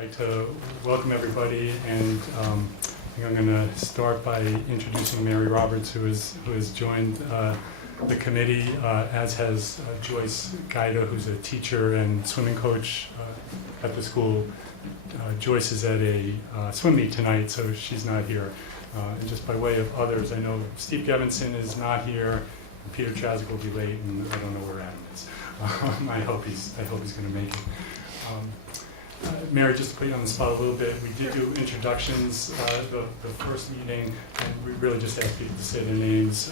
like to welcome everybody, and I think I'm going to start by introducing Mary Roberts, who has joined the committee, as has Joyce Gaida, who's a teacher and swimming coach at the school. Joyce is at a swim meet tonight, so she's not here. And just by way of others, I know Steve Gevinson is not here, and Peter Chazak will be late, and I don't know where Adam is. I hope he's going to make it. Mary, just to put you on the spot a little bit, we did do introductions the first meeting, and we really just asked people to say their names,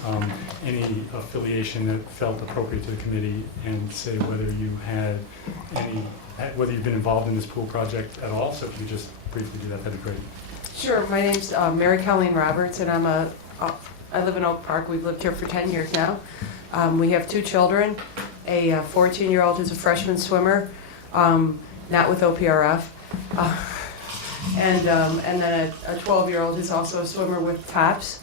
any affiliation that felt appropriate to the committee, and say whether you had whether you've been involved in this pool project at all. So if you could just briefly do that, that'd be great. Sure. My name's Mary Colleen Roberts, and I live in Oak Park. We've lived here for 10 years now. We have 2 children, a 14-year-old who's a freshman swimmer, not with OPRF, and then a 12-year-old who's also a swimmer with TOPS.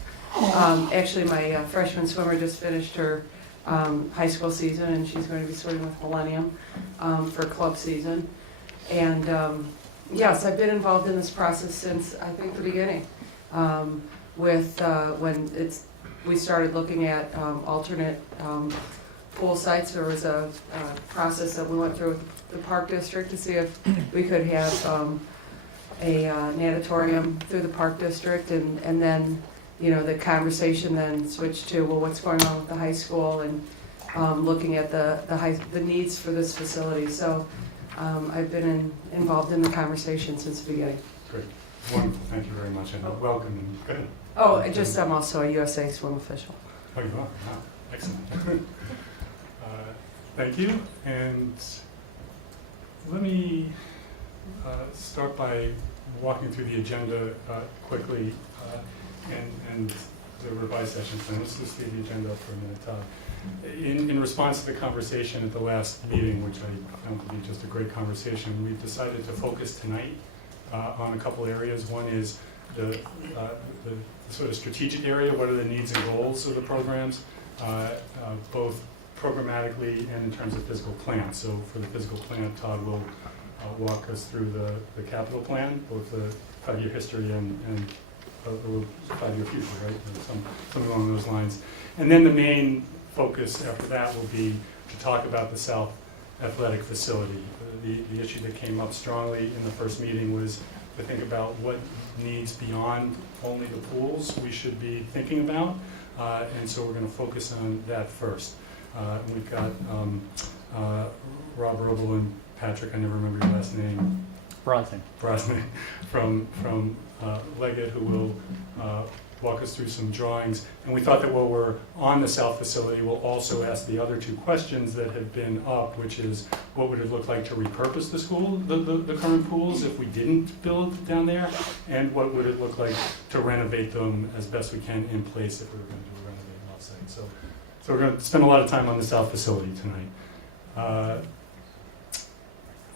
Actually, my freshman swimmer just finished her high school season, and she's going to be swimming with Millennium for club season. And yes, I've been involved in this process since, I think, the beginning, with when we started looking at alternate pool sites. There was a process that we went through with the Park District to see if we could have a natatorium through the Park District, and then, you know, the conversation then switched to, well, what's going on with the high school, and looking at the needs for this facility. So I've been involved in the conversation since the beginning. Great. Wonderful. Thank you very much, and welcome. And good. Oh, I'm also a USA swim official. Oh, you are? Wow. Excellent. Thank you. And let me start by walking through the agenda quickly, and the revised session plan. Let's just leave the agenda up for a minute. In response to the conversation at the last meeting, which I found to be just a great conversation, we've decided to focus tonight on a couple areas. One is the sort of strategic area. What are the needs and goals of the programs, both programmatically and in terms of physical plan. So for the physical plan, Todd will walk us through the capital plan, both the 5-year history and a 5-year future, right? Something along those lines. And then the main focus after that will be to talk about the South Athletic Facility. The issue that came up strongly in the first meeting was to think about what needs beyond only the pools we should be thinking about. And so we're going to focus on that first. We've got Rob Robel and Patrick, I never remember your last name. Brosnan from Leggett, who will walk us through some drawings. And we thought that while we're on the South Facility, we'll also ask the other 2 questions that have been up, which is, what would it look like to repurpose the school, the current pools, if we didn't build down there? And what would it look like to renovate them as best we can in place if we were going to do a renovate offsite? So we're going to spend a lot of time on the South Facility tonight.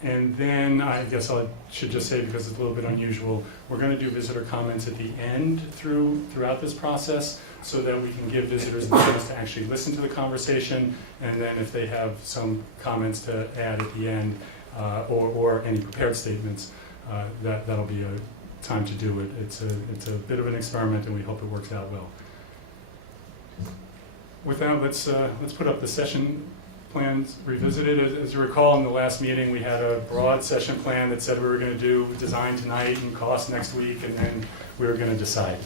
And then I guess I should just say, because it's a little bit unusual, we're going to do visitor comments at the end throughout this process, so that we can give visitors the chance to actually listen to the conversation, and then if they have some comments to add at the end, or any prepared statements, that'll be a time to do it. It's a bit of an experiment, and we hope it works out well. With that, let's put up the session plans revisited. As you recall, in the last meeting, we had a broad session plan that said we were going to do design tonight and cost next week, and then we were going to decide.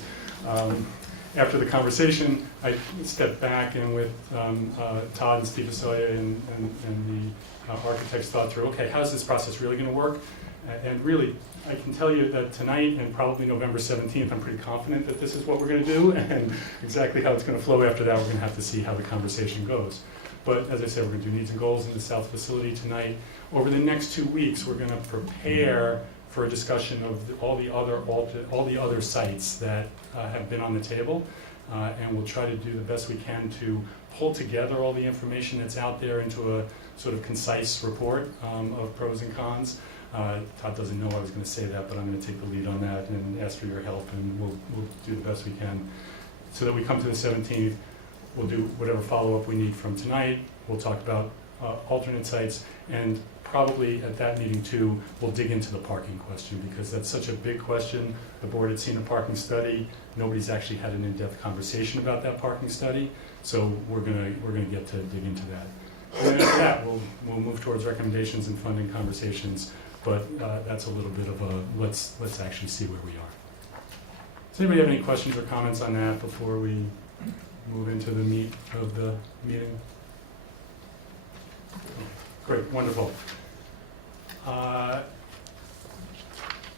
After the conversation, I stepped back, and with Todd and Steve Asoya and the architects thought through, okay, how's this process really going to work? And really, I can tell you that tonight and probably November 17th, I'm pretty confident that this is what we're going to do, and exactly how it's going to flow after that, we're going to have to see how the conversation goes. But as I said, we're going to do needs and goals in the South Facility tonight. Over the next 2 weeks, we're going to prepare for a discussion of all the other sites that have been on the table, and we'll try to do the best we can to pull together all the information that's out there into a sort of concise report of pros and cons. Todd doesn't know I was going to say that, but I'm going to take the lead on that and ask for your help, and we'll do the best we can so that we come to the 17th. We'll do whatever follow-up we need from tonight. We'll talk about alternate sites, and probably at that meeting too, we'll dig into the parking question, because that's such a big question. The board had seen a parking study. Nobody's actually had an in-depth conversation about that parking study, so we're gonna get to dig into that. And then after that, we'll move towards recommendations and funding conversations, but that's a little bit of a, let's actually see where we are. Does anybody have any questions or comments on that before we move into the meat of the meeting? Great, wonderful.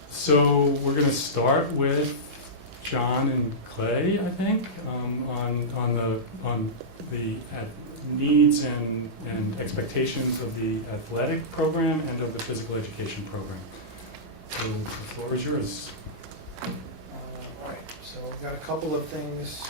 So we're going to start with John and Clay, I think, on the needs and expectations of the athletic program and of the physical education program. So the floor is yours. All right, so I've got a couple of things.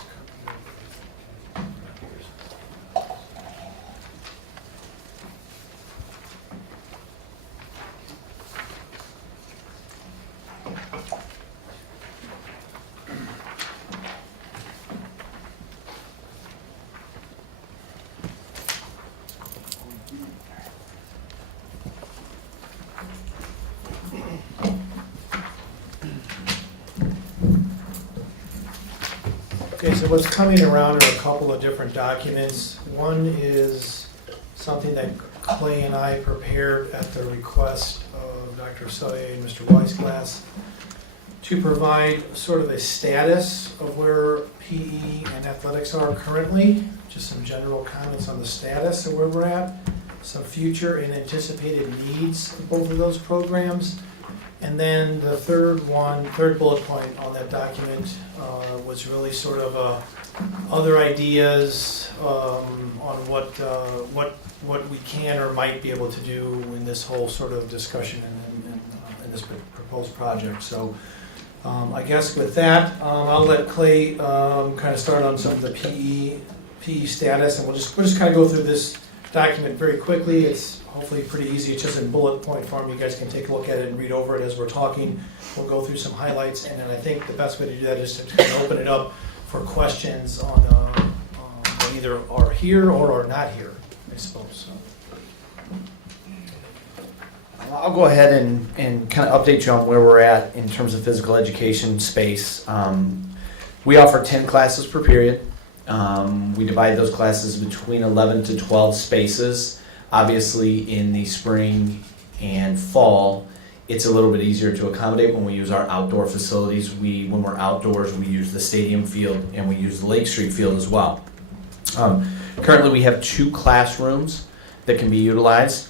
Okay, so what's coming around are a couple of different documents. One is something that Clay and I prepared at the request of Dr. Selye and Mr. Weisglass to provide sort of a status of where PE and athletics are currently, just some general comments on the status of where we're at, some future and anticipated needs of both of those programs. And then the third bullet point on that document was really sort of other ideas on what we can or might be able to do in this whole sort of discussion in this proposed project. So I guess with that, I'll let Clay kind of start on some of the PE status, and we'll just kind of go through this document very quickly. It's hopefully pretty easy. It's just in bullet point form. You guys can take a look at it and read over it as we're talking. We'll go through some highlights, and then I think the best way to do that is to kind of open it up for questions on that either are here or are not here, I suppose. I'll go ahead and kind of update you on where we're at in terms of physical education space. We offer 10 classes per period. We divide those classes between 11 to 12 spaces. Obviously, in the spring and fall, it's a little bit easier to accommodate when we use our outdoor facilities. When we're outdoors, we use the stadium field and we use the Lake Street field as well. Currently, we have 2 classrooms that can be utilized.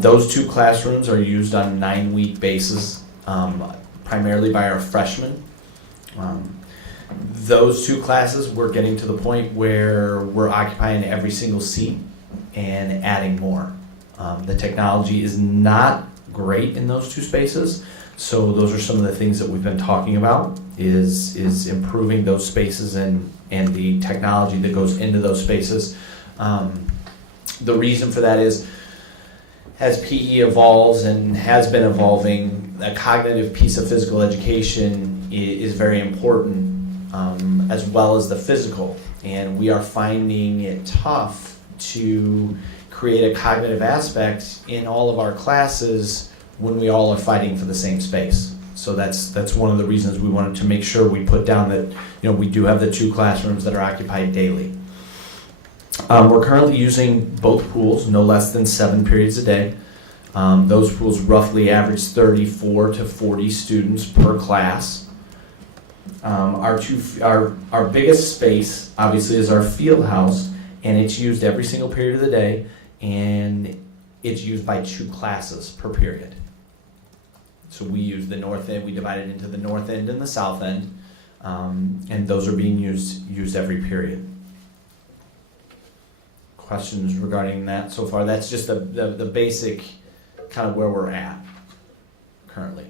Those 2 classrooms are used on a 9-week basis, primarily by our freshmen. Those 2 classes, we're getting to the point where we're occupying every single seat and adding more. The technology is not great in those 2 spaces, so those are some of the things that we've been talking about, is improving those spaces and the technology that goes into those spaces. The reason for that is, as PE evolves and has been evolving, a cognitive piece of physical education is very important, as well as the physical. And we are finding it tough to create a cognitive aspect in all of our classes when we all are fighting for the same space. So that's one of the reasons we wanted to make sure we put down that, we do have the 2 classrooms that are occupied daily. We're currently using both pools, no less than 7 periods a day. Those pools roughly average 34 to 40 students per class. Our biggest space, obviously, is our field house, and it's used every single period of the day, and it's used by 2 classes per period. So we use the north end, we divide it into the north end and the south end, and those are being used every period. Questions regarding that so far? That's just the basic kind of where we're at currently.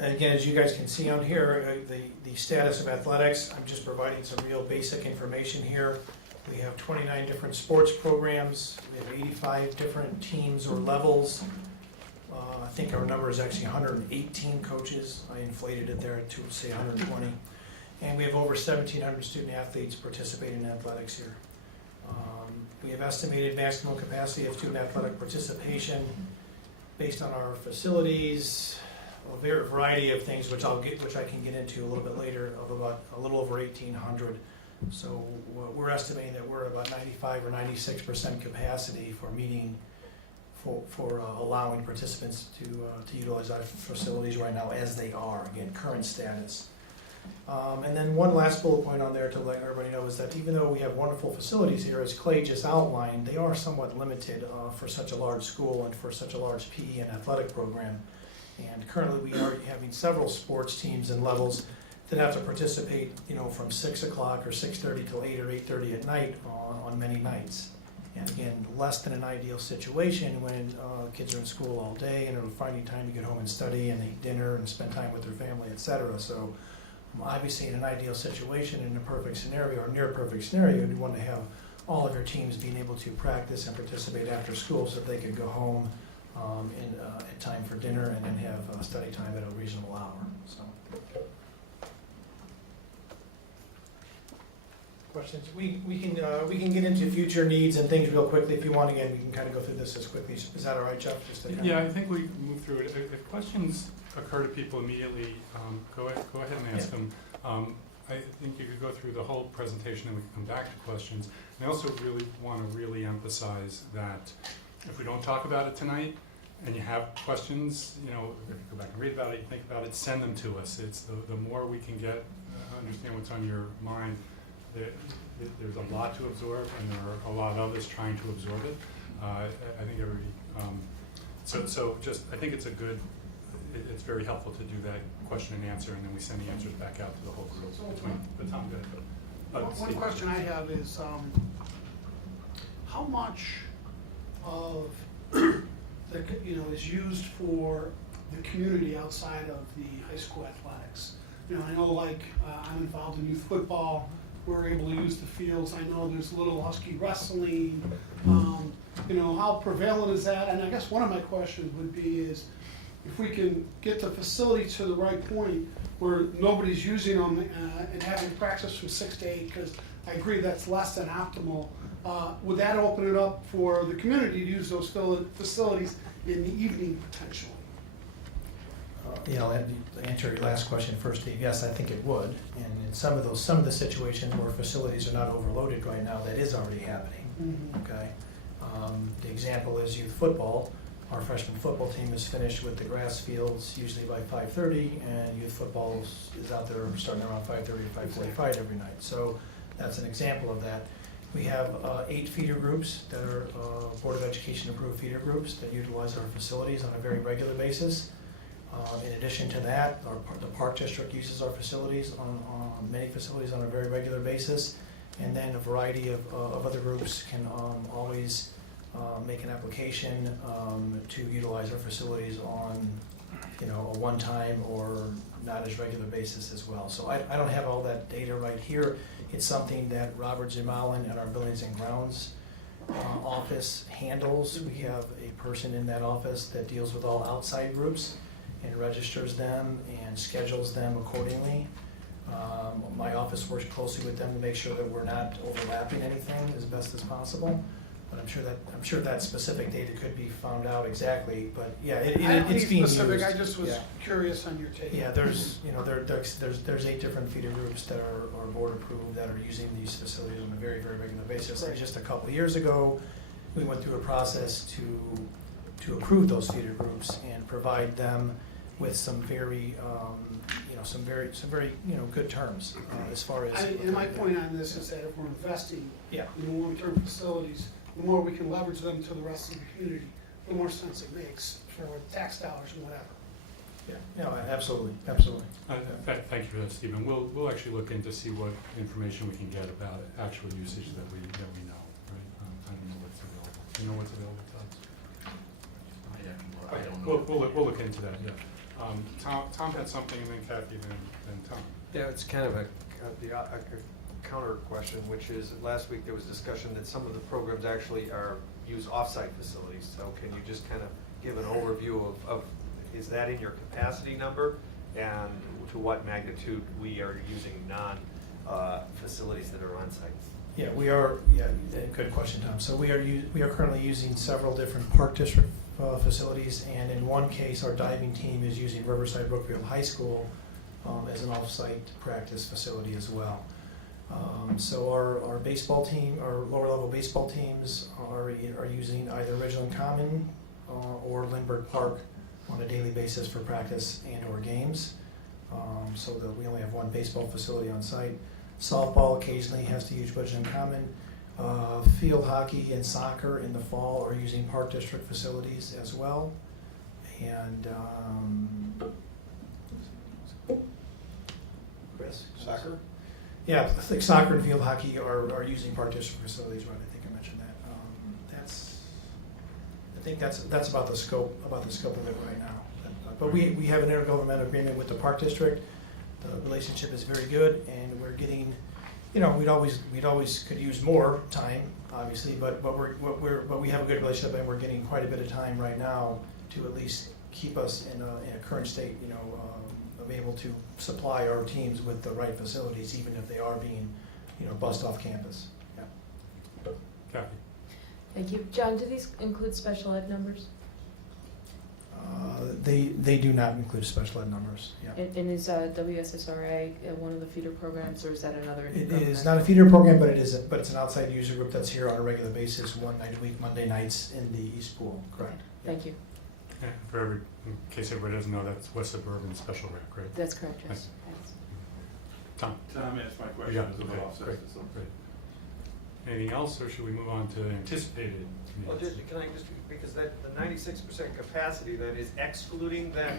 And again, as you guys can see on here, the status of athletics, I'm just providing some real basic information here. We have 29 different sports programs. We have 85 different teams or levels. I think our number is actually 118 coaches. I inflated it there to say 120. and we have over 1,700 student athletes participating in athletics here. We have estimated maximum capacity of student athletic participation based on our facilities, a variety of things, which I can get into a little bit later, of about a little over 1,800. So we're estimating that we're about 95 or 96% capacity for meeting, for allowing participants to utilize our facilities right now as they are, again, current status. And then one last bullet point on there to let everybody know is that even though we have wonderful facilities here, as Clay just outlined, they are somewhat limited for such a large school and for such a large PE and athletic program. And currently we are having several sports teams and levels that have to participate, from 6 o'clock or 6:30 till 8 or 8:30 at night on many nights. And again, less than an ideal situation when kids are in school all day and are finding time to get home and study and eat dinner and spend time with their family, etc. So obviously in an ideal situation, in a perfect scenario or near perfect scenario, you'd want to have all of your teams being able to practice and participate after school so that they could go home in time for dinner and then have study time at a reasonable hour. So. Questions? We can get into future needs and things real quickly if you want. Again, we can kind of go through this as quickly. Is that all right, Jeff? Just to kind of... Yeah, I think we move through it. If questions occur to people immediately, go ahead and ask them. I think you could go through the whole presentation and we can come back to questions. And I also really want to emphasize that if we don't talk about it tonight and you have questions, if you go back and read about it, you think about it, send them to us. It's the more we can get, understand what's on your mind. There's a lot to absorb, and there are a lot of others trying to absorb it. I think everybody. I think it's it's very helpful to do that question and answer, and then we send the answers back out to the whole group. But Tom, good. One question I have is, how much of is used for the community outside of the high school athletics? I know I'm involved in youth football. We're able to use the fields. I know there's Little Husky wrestling. How prevalent is that? And I guess one of my questions would be is if we can get the facility to the right point where nobody's using them and having practice from 6 to 8, because I agree that's less than optimal. Would that open it up for the community to use those facilities in the evening potentially? To answer your last question first, Dave, yes, I think it would. And in some of the situations where facilities are not overloaded right now, that is already happening. Mm-hmm. Okay. The example is youth football. Our freshman football team is finished with the grass fields usually by 5:30, and youth football is out there starting around 5:30 to 5:45 every night. So that's an example of that. We have 8 feeder groups that are Board of Education approved feeder groups that utilize our facilities on a very regular basis. In addition to that, the Park District uses our facilities on many facilities on a very regular basis, and then a variety of other groups can always make an application to utilize our facilities on a one-time or not as regular basis as well. So I don't have all that data right here. It's something that Robert Zimalin at our Buildings and Grounds office handles. We have a person in that office that deals with all outside groups and registers them and schedules them accordingly. My office works closely with them to make sure that we're not overlapping anything as best as possible. But I'm sure that specific data could be found out exactly. But yeah, it's being specific. used. I just was curious on your take. Yeah, there's 8 different feeder groups that are board approved that are using these facilities on a very, very regular basis. Right. Just a couple of years ago, we went through a process to approve those feeder groups and provide them with some very good terms as far as. And my point on this is that if we're investing Yeah. in long-term facilities, the more we can leverage them to the rest of the community, the more sense it makes for tax dollars and whatever. Yeah, no, absolutely. Thank you for that, Stephen. We'll actually look in to see what information we can get about actual usage that we know. Right? I don't know what's available. Do you know what's available to us? I don't know. We'll look into that. Yeah. Tom had something, and then Kathy, then Tom. Yeah, it's kind of a counter question, which is last week there was discussion that some of the programs actually use off-site facilities. So can you just kind of give an overview of is that in your capacity number? and to what magnitude we are using non-facilities that are on site. Yeah, we are, good question, Tom. So we are currently using several different Park District facilities, and in one case, our diving team is using Riverside Brookfield High School as an off-site practice facility as well. So our baseball team, our lower level baseball teams are using either Ridgeland Common or Lindbergh Park on a daily basis for practice and or games. So that we only have one baseball facility on site. Softball occasionally has to use Ridgeland Common. Field hockey and soccer in the fall are using Park District facilities as well. And Chris? Soccer? Yeah, I think soccer and field hockey are using Park District facilities, right? I think I mentioned that. I think that's about the scope of it right now. But we have an intergovernmental agreement with the Park District. The relationship is very good, and we're getting, we'd always could use more time, obviously, but we have a good relationship, and we're getting quite a bit of time right now to at least keep us in a current state, of able to supply our teams with the right facilities, even if they are being, bussed off campus. Yeah. Kathy? Thank you. John, do these include special ed numbers? They do not include special ed numbers. Yeah. And is WSSRA one of the feeder programs, or is that another? It program? is not a feeder program, but it's an outside user group that's here on a regular basis, one night a week, Monday nights in the East Pool. Correct. Thank you. Yeah, in case everybody doesn't know, that's West Suburban Special Rec, right? That's correct, yes. Nice. Thanks. Tom? Tom asked my question Yeah, as okay, well, so. great, great. Anything else, or should we move on to anticipated Well, needs? can I just, because the 96% capacity, that is excluding that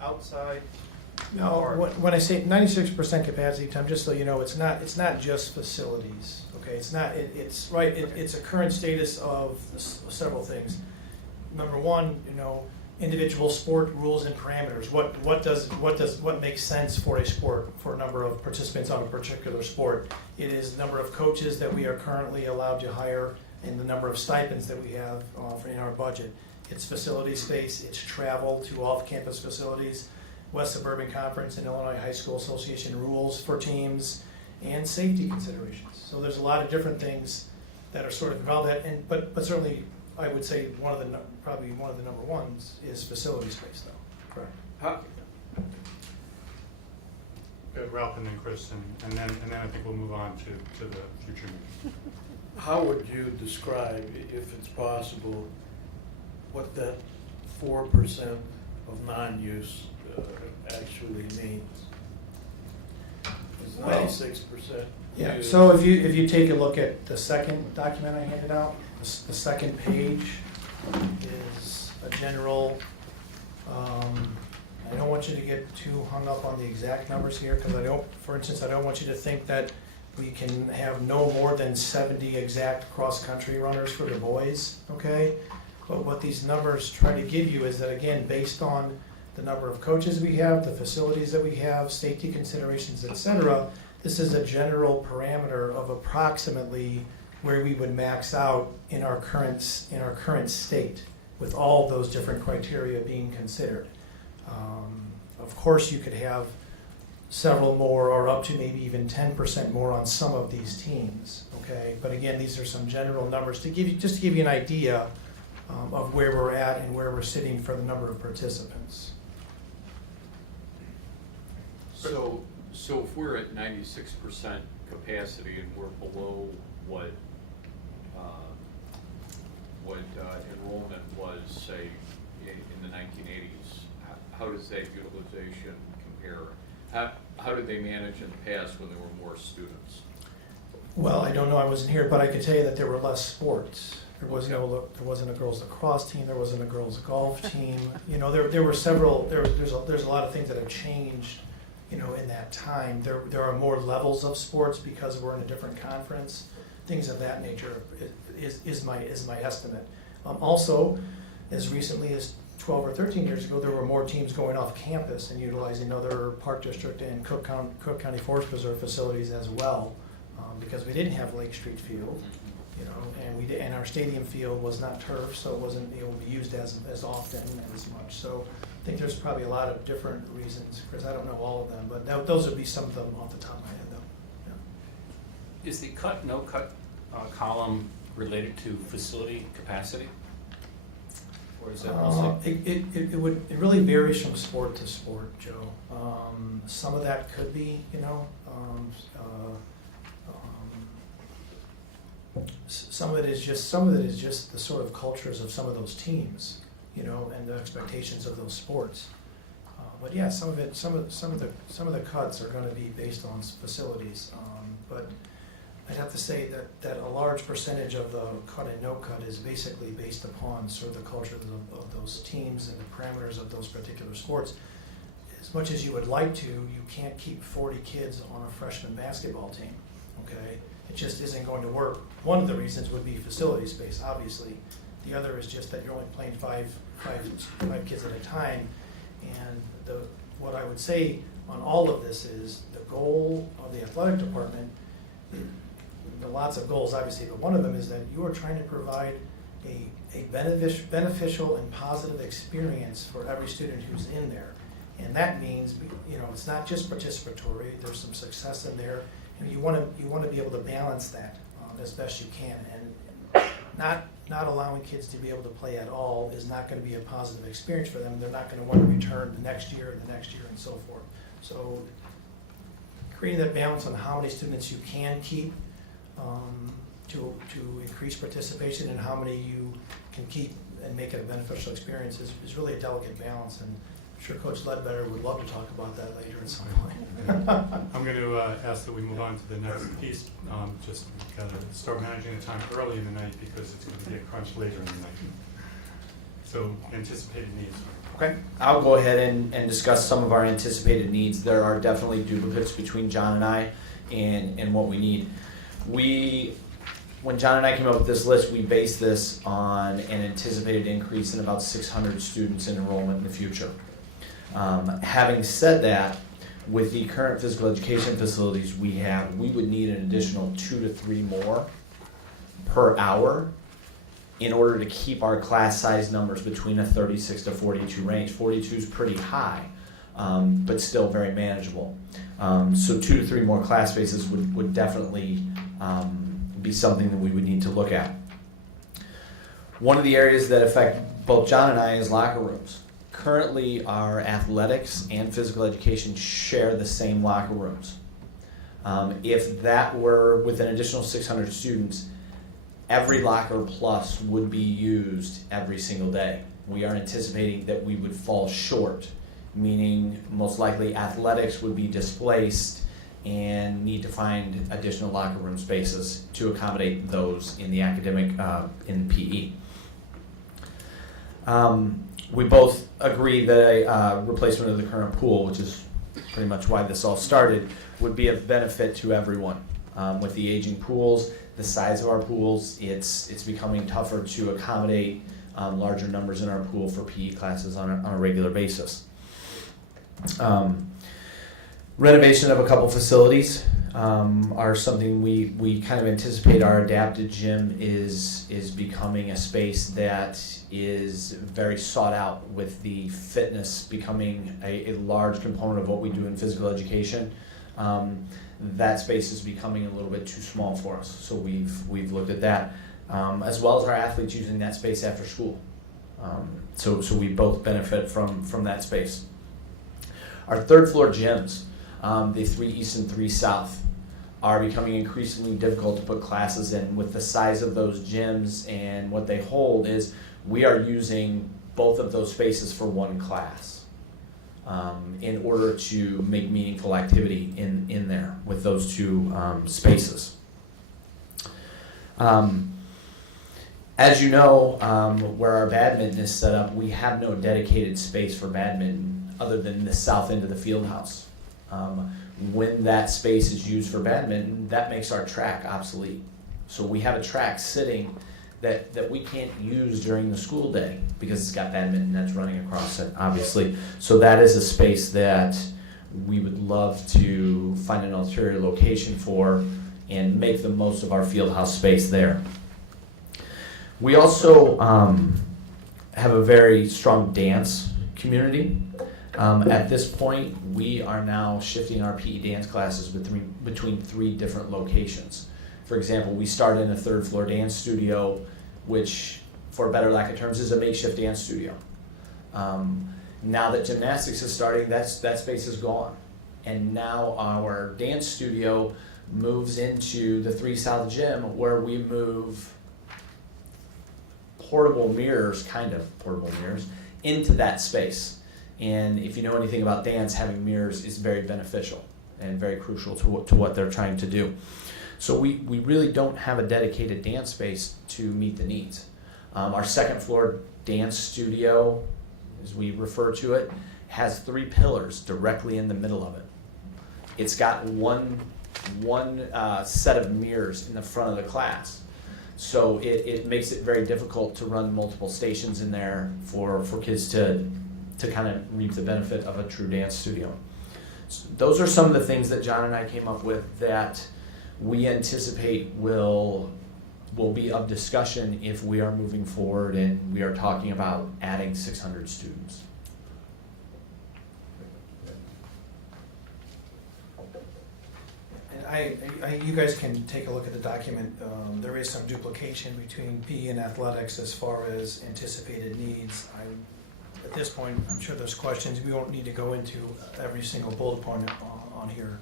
outside? No, when I say 96% capacity, Tom, just so you know, it's not just facilities. Okay, it's a current status of several things. Number one, individual sport rules and parameters. What makes sense for a sport, for a number of participants on a particular sport? It is the number of coaches that we are currently allowed to hire and the number of stipends that we have in our budget. It's facility space, it's travel to off-campus facilities, West Suburban Conference and Illinois High School Association rules for teams, and safety considerations. So there's a lot of different things that are sort of involved that, but certainly I would say probably one of the number ones is facility space, though. Correct. Ralph and then Chris, and then I think we'll move on to the future meeting. How would you describe, if it's possible, what that 4% of non-use actually means? Is Well, 96%? Yeah, used? so if you take a look at the second document I handed out, the second page is a general, I don't want you to get too hung up on the exact numbers here, because for instance, I don't want you to think that we can have no more than 70 exact cross-country runners for the boys, okay? But what these numbers try to give you is that, again, based on the number of coaches we have, the facilities that we have, safety considerations, et cetera, this is a general parameter of approximately where we would max out in our current state, with all those different criteria being considered. Of course, you could have several more, or up to maybe even 10% more on some of these teams. Okay, but again, these are some general numbers to give you an idea of where we're at and where we're sitting for the number of participants. So if we're at 96% capacity and we're below what enrollment was, say, in the 1980s, how does that utilization compare? How did they manage in the past when there were more students? Well, I don't know, I wasn't here, but I could tell you that there were less sports. There wasn't a girls lacrosse team, there wasn't a girls golf team. There were several. There's a lot of things that have changed. In that time, there are more levels of sports because we're in a different conference. Things of that nature is my estimate. Also, as recently as 12 or 13 years ago, there were more teams going off campus and utilizing other Park District and Cook County Forest Preserve facilities as well, because we didn't have Lake Street Field. you know, and our stadium field was not turf, so it wasn't able to be used as often and as much. So I think there's probably a lot of different reasons, Chris, I don't know all of them, but those would be some of them off the top of my head, though. Yeah. Is the cut, no cut column related to facility capacity? Or is that mostly? It really varies from sport to sport, Joe. Some of that could be, you know, some of it is just the sort of cultures of some of those teams, you know, and the expectations of those sports. But yeah, some of the cuts are going to be based on facilities. But I'd have to say that a large percentage of the cut and no cut is basically based upon sort of the culture of those teams and the parameters of those particular sports. As much as you would like to, you can't keep 40 kids on a freshman basketball team, okay? It just isn't going to work. One of the reasons would be facility space, obviously. The other is just that you're only playing five kids at a time. And what I would say on all of this is the goal of the athletic department, there are lots of goals obviously, but one of them is that you are trying to provide a beneficial and positive experience for every student who's in there. And that means, you know, it's not just participatory, there's some success in there. And you want to be able to balance that as best you can. And not allowing kids to be able to play at all is not going to be a positive experience for them. They're not going to want to return the next year and the next year and so forth. So creating that balance on how many students you can keep to increase participation and how many you can keep and make it a beneficial experience is really a delicate balance. And I'm sure Coach Ledbetter would love to talk about that later at some point. I'm going to ask that we move on to the next piece. Just got to start managing the time early in the night because it's going to be a crunch later in the night. So anticipated needs. Okay, I'll go ahead and discuss some of our anticipated needs. There are definitely duplicates between John and I and what we need. When John and I came up with this list, we based this on an anticipated increase in about 600 students in enrollment in the future. Having said that, with the current physical education facilities we have, we would need an additional 2 to 3 more per hour in order to keep our class size numbers between a 36 to 42 range. 42 is pretty high, but still very manageable. So 2 to 3 more class spaces would definitely be something that we would need to look at. One of the areas that affect both John and I is locker rooms. Currently, our athletics and physical education share the same locker rooms. If that were with an additional 600 students, every locker plus would be used every single day. We are anticipating that we would fall short, meaning most likely athletics would be displaced and need to find additional locker room spaces to accommodate those in the academic, in PE. We both agree that a replacement of the current pool, which is pretty much why this all started, would be of benefit to everyone. With the aging pools, the size of our pools, it's becoming tougher to accommodate larger numbers in our pool for PE classes on a regular basis. Renovation of a couple facilities are something we kind of anticipate. Our adapted gym is becoming a space that is very sought out, with the fitness becoming a large component of what we do in physical education. That space is becoming a little bit too small for us, so we've looked at that, as well as our athletes using that space after school. So we both benefit from that space. Our third floor gyms, the 3 East and 3 South, are becoming increasingly difficult to put classes in. With the size of those gyms and what they hold, is we are using both of those spaces for one class in order to make meaningful activity in there with those 2 spaces. As you know, where our badminton is set up, we have no dedicated space for badminton other than the south end of the field house. When that space is used for badminton, that makes our track obsolete. So we have a track sitting that we can't use during the school day because it's got badminton that's running across it, obviously. So that is a space that we would love to find an ulterior location for and make the most of our field house space there. We also have a very strong dance community. At this point, we are now shifting our PE dance classes between 3 different locations. For example, we started in a 3rd floor dance studio, which, for better lack of terms, is a makeshift dance studio. Now that gymnastics is starting, that space is gone. And now our dance studio moves into the 3 South Gym, where we move portable mirrors, into that space. And if you know anything about dance, having mirrors is very beneficial and very crucial to what they're trying to do. So we really don't have a dedicated dance space to meet the needs. Our 2nd floor dance studio, as we refer to it, has 3 pillars directly in the middle of it. It's got one set of mirrors in the front of the class. So it makes it very difficult to run multiple stations in there for kids to kind of reap the benefit of a true dance studio. So those are some of the things that John and I came up with that we anticipate will be of discussion if we are moving forward and we are talking about adding 600 students. And you guys can take a look at the document. There is some duplication between PE and athletics as far as anticipated needs. At this point, I'm sure there's questions. We won't need to go into every single bullet point on here.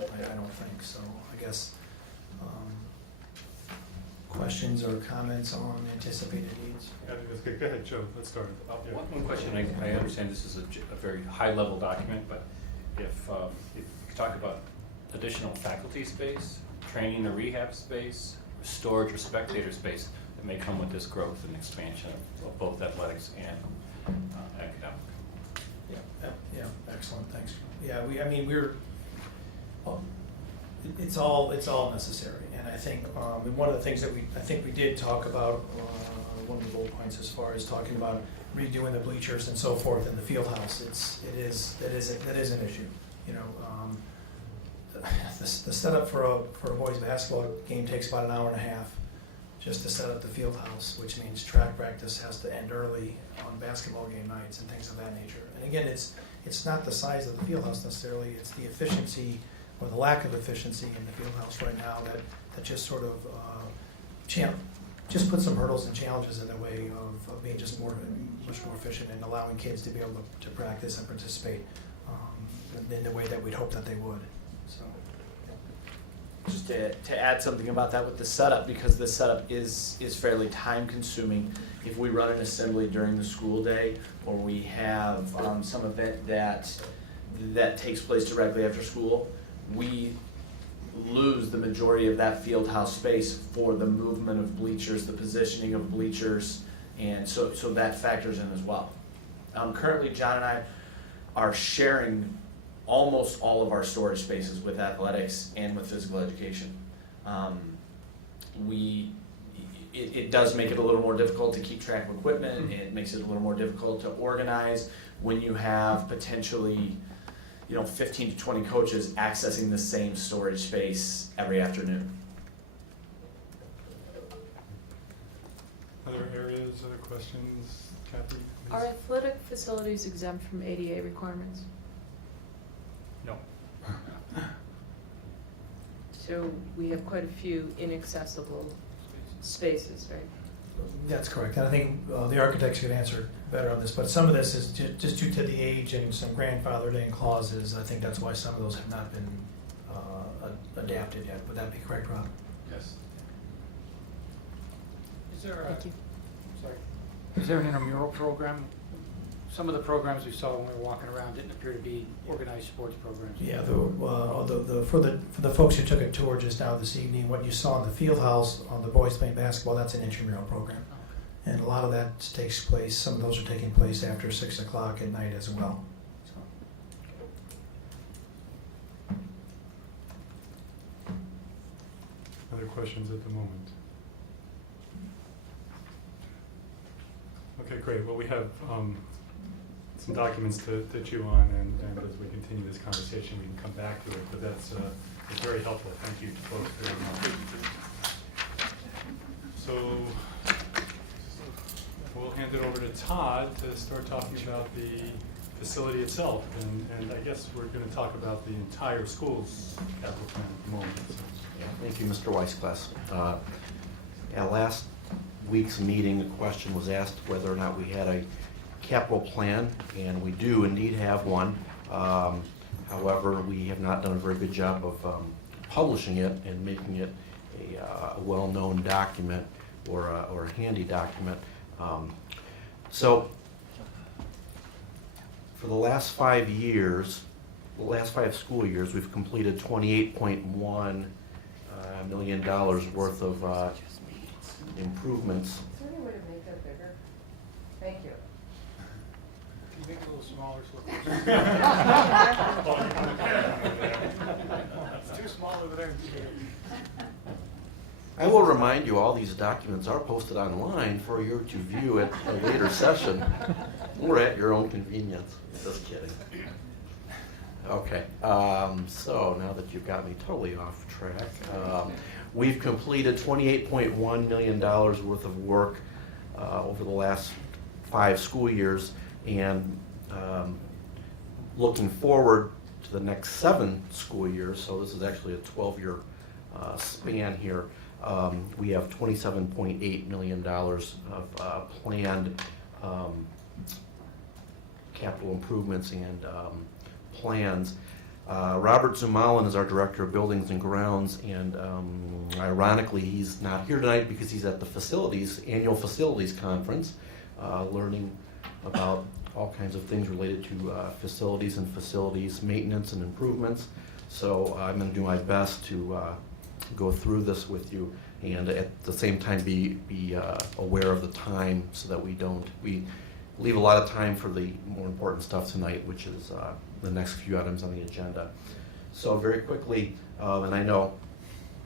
I don't think so. I guess questions or comments on anticipated needs? Yeah, that's good. Go ahead, Joe, let's start. Yeah. One question, I understand this is a very high-level document, but if you talk about additional faculty space, training or rehab space, storage or spectator space that may come with this growth and expansion of both athletics and academic. Yeah, excellent, thanks. Yeah, it's all necessary, and I think one of the things that we did talk about, one of the bullet points as far as talking about redoing the bleachers and so forth in the field house, that is an issue. You know, the setup for a boys basketball game takes about an hour and a half just to set up the field house, which means track practice has to end early on basketball game nights and things of that nature. And again, it's not the size of the field house necessarily, it's the efficiency or the lack of efficiency in the field house right now that just sort of just put some hurdles and challenges in the way of being just much more efficient and allowing kids to be able to practice and participate in the way that we'd hope that they would. So. Just to add something about that with the setup, because the setup is fairly time consuming. If we run an assembly during the school day, or we have some event that takes place directly after school, we lose the majority of that field house space for the movement of bleachers, the positioning of bleachers, and so that factors in as well. Currently, John and I are sharing almost all of our storage spaces with athletics and with physical education. It does make it a little more difficult to keep track of equipment. It makes it a little more difficult to organize when you have potentially 15 to 20 coaches accessing the same storage space every afternoon. Other areas, other questions? Kathy, please. Are athletic facilities exempt from ADA requirements? No. So we have quite a few inaccessible spaces, right? That's correct, and I think the architects could answer better on this, but some of this is just due to the age and some grandfathered in clauses. I think that's why some of those have not been adapted yet. Would that be correct, Rob? Yes. Is there Thank you. Is there an intramural program? Some of the programs we saw when we were walking around didn't appear to be organized sports programs. Yeah, for the folks who took a tour just now this evening, what you saw in the field house on the boys playing basketball, that's an intramural program. And a lot of that takes place, some of those are taking place after 6 o'clock at night as well. So. Other questions at the moment? Okay, great. Well, we have some documents to chew on, and as we continue this conversation, we can come back to it, but that's very helpful. Thank you to both for that. So hand it over to Todd to start talking about the facility itself. And I guess we're going to talk about the entire school's capital plan at the moment. So. Yeah, thank you, Mr. Weisglass. At last week's meeting, the question was asked whether or not we had a capital plan, and we do indeed have one. However, we have not done a very good job of publishing it and making it a well-known document or a handy document. So, for the last 5 years, the last 5 school years, we've completed $28.1 million worth of improvements. Is there any way to make that bigger? Thank you. Can you make it a little smaller? It's too small over there. I will remind you, all these documents are posted online for you to view at a later session or at your own convenience. Just kidding. Okay, so now that you've got me totally off track, we've completed $28.1 million worth of work over the last 5 school years, and looking forward to the next 7 school years, so this is actually a 12-year span here, we have $27.8 million of planned capital improvements and plans. Robert Zumalin is our Director of Buildings and Grounds, and ironically, he's not here tonight because he's at the annual facilities conference, learning about all kinds of things related to facilities and facilities maintenance and improvements. So I'm going to do my best to go through this with you, and at the same time be aware of the time so that we leave a lot of time for the more important stuff tonight, which is the next few items on the agenda. So very quickly, and I know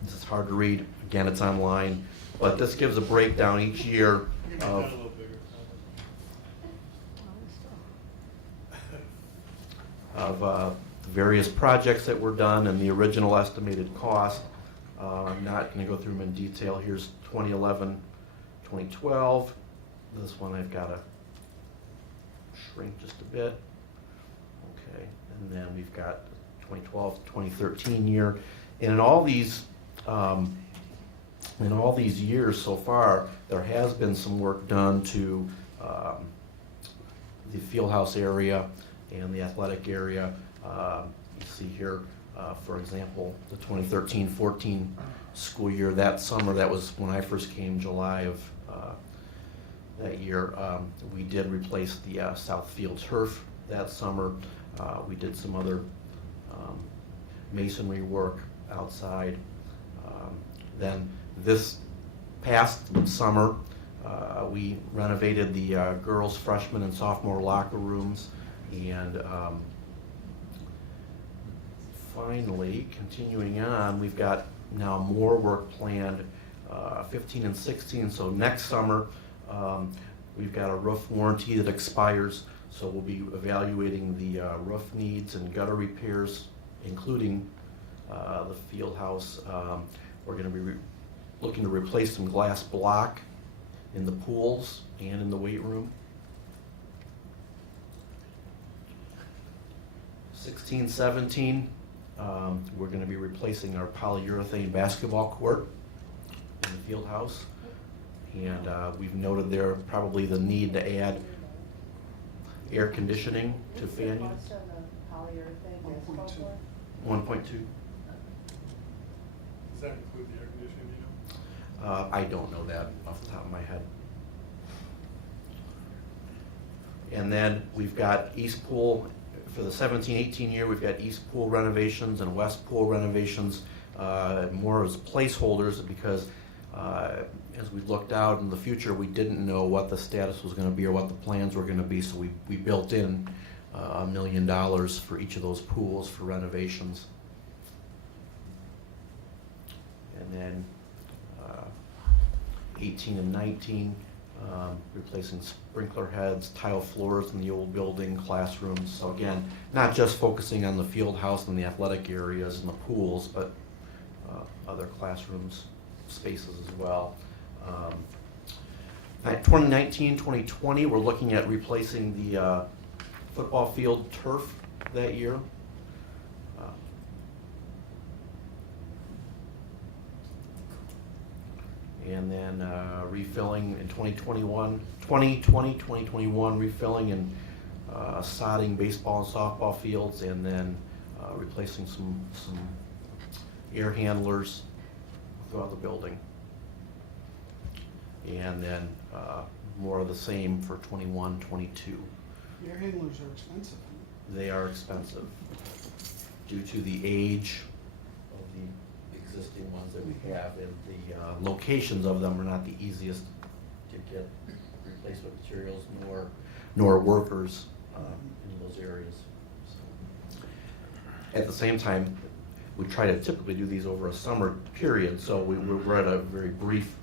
this is hard to read, again, it's online, but this gives a breakdown each year of the various projects that were done and the original estimated cost. I'm not going to go through them in detail. Here's 2011, 2012. This one I've got to shrink just a bit. Okay, and then we've got 2012, 2013 year. And in all these years so far, there has been some work done to the field house area and the athletic area. You see here, for example, the 2013-14 school year, that summer, that was when I first came, July of that year, we did replace the south field turf that summer. We did some other masonry work outside. Then this past summer, we renovated the girls' freshman and sophomore locker rooms, and finally, continuing on, we've got now more work planned, 15 and 16. So next summer, we've got a roof warranty that expires, so we'll be evaluating the roof needs and gutter repairs, including the field house. We're going to be looking to replace some glass block in the pools and in the weight room. 16, 17, we're going to be replacing our polyurethane basketball court in the field house. And we've noted there probably the need to add air conditioning to fan units. 1.2. Does that include the air conditioning, do you know? I don't know that off the top of my head. And then we've got East Pool, for the 17-18 year, we've got East Pool renovations and West Pool renovations, more as placeholders, because as we looked out in the future, we didn't know what the status was going to be or what the plans were going to be, so we built in $1 million for each of those pools for renovations. And then 18 and 19, replacing sprinkler heads, tile floors in the old building, classrooms. So again, not just focusing on the field house and the athletic areas and the pools, but other classrooms, spaces as well. 2019, 2020, we're looking at replacing the football field turf that year. And then refilling in 2020, 2021, refilling and sodding baseball and softball fields, and then replacing some air handlers throughout the building. And then more of the same for 21, 22. Air handlers are expensive. They are expensive due to the age of the existing ones that we have, and the locations of them are not the easiest to get replacement materials nor workers in those areas. So, at the same time, we try to typically do these over a summer period, so we're at a very brief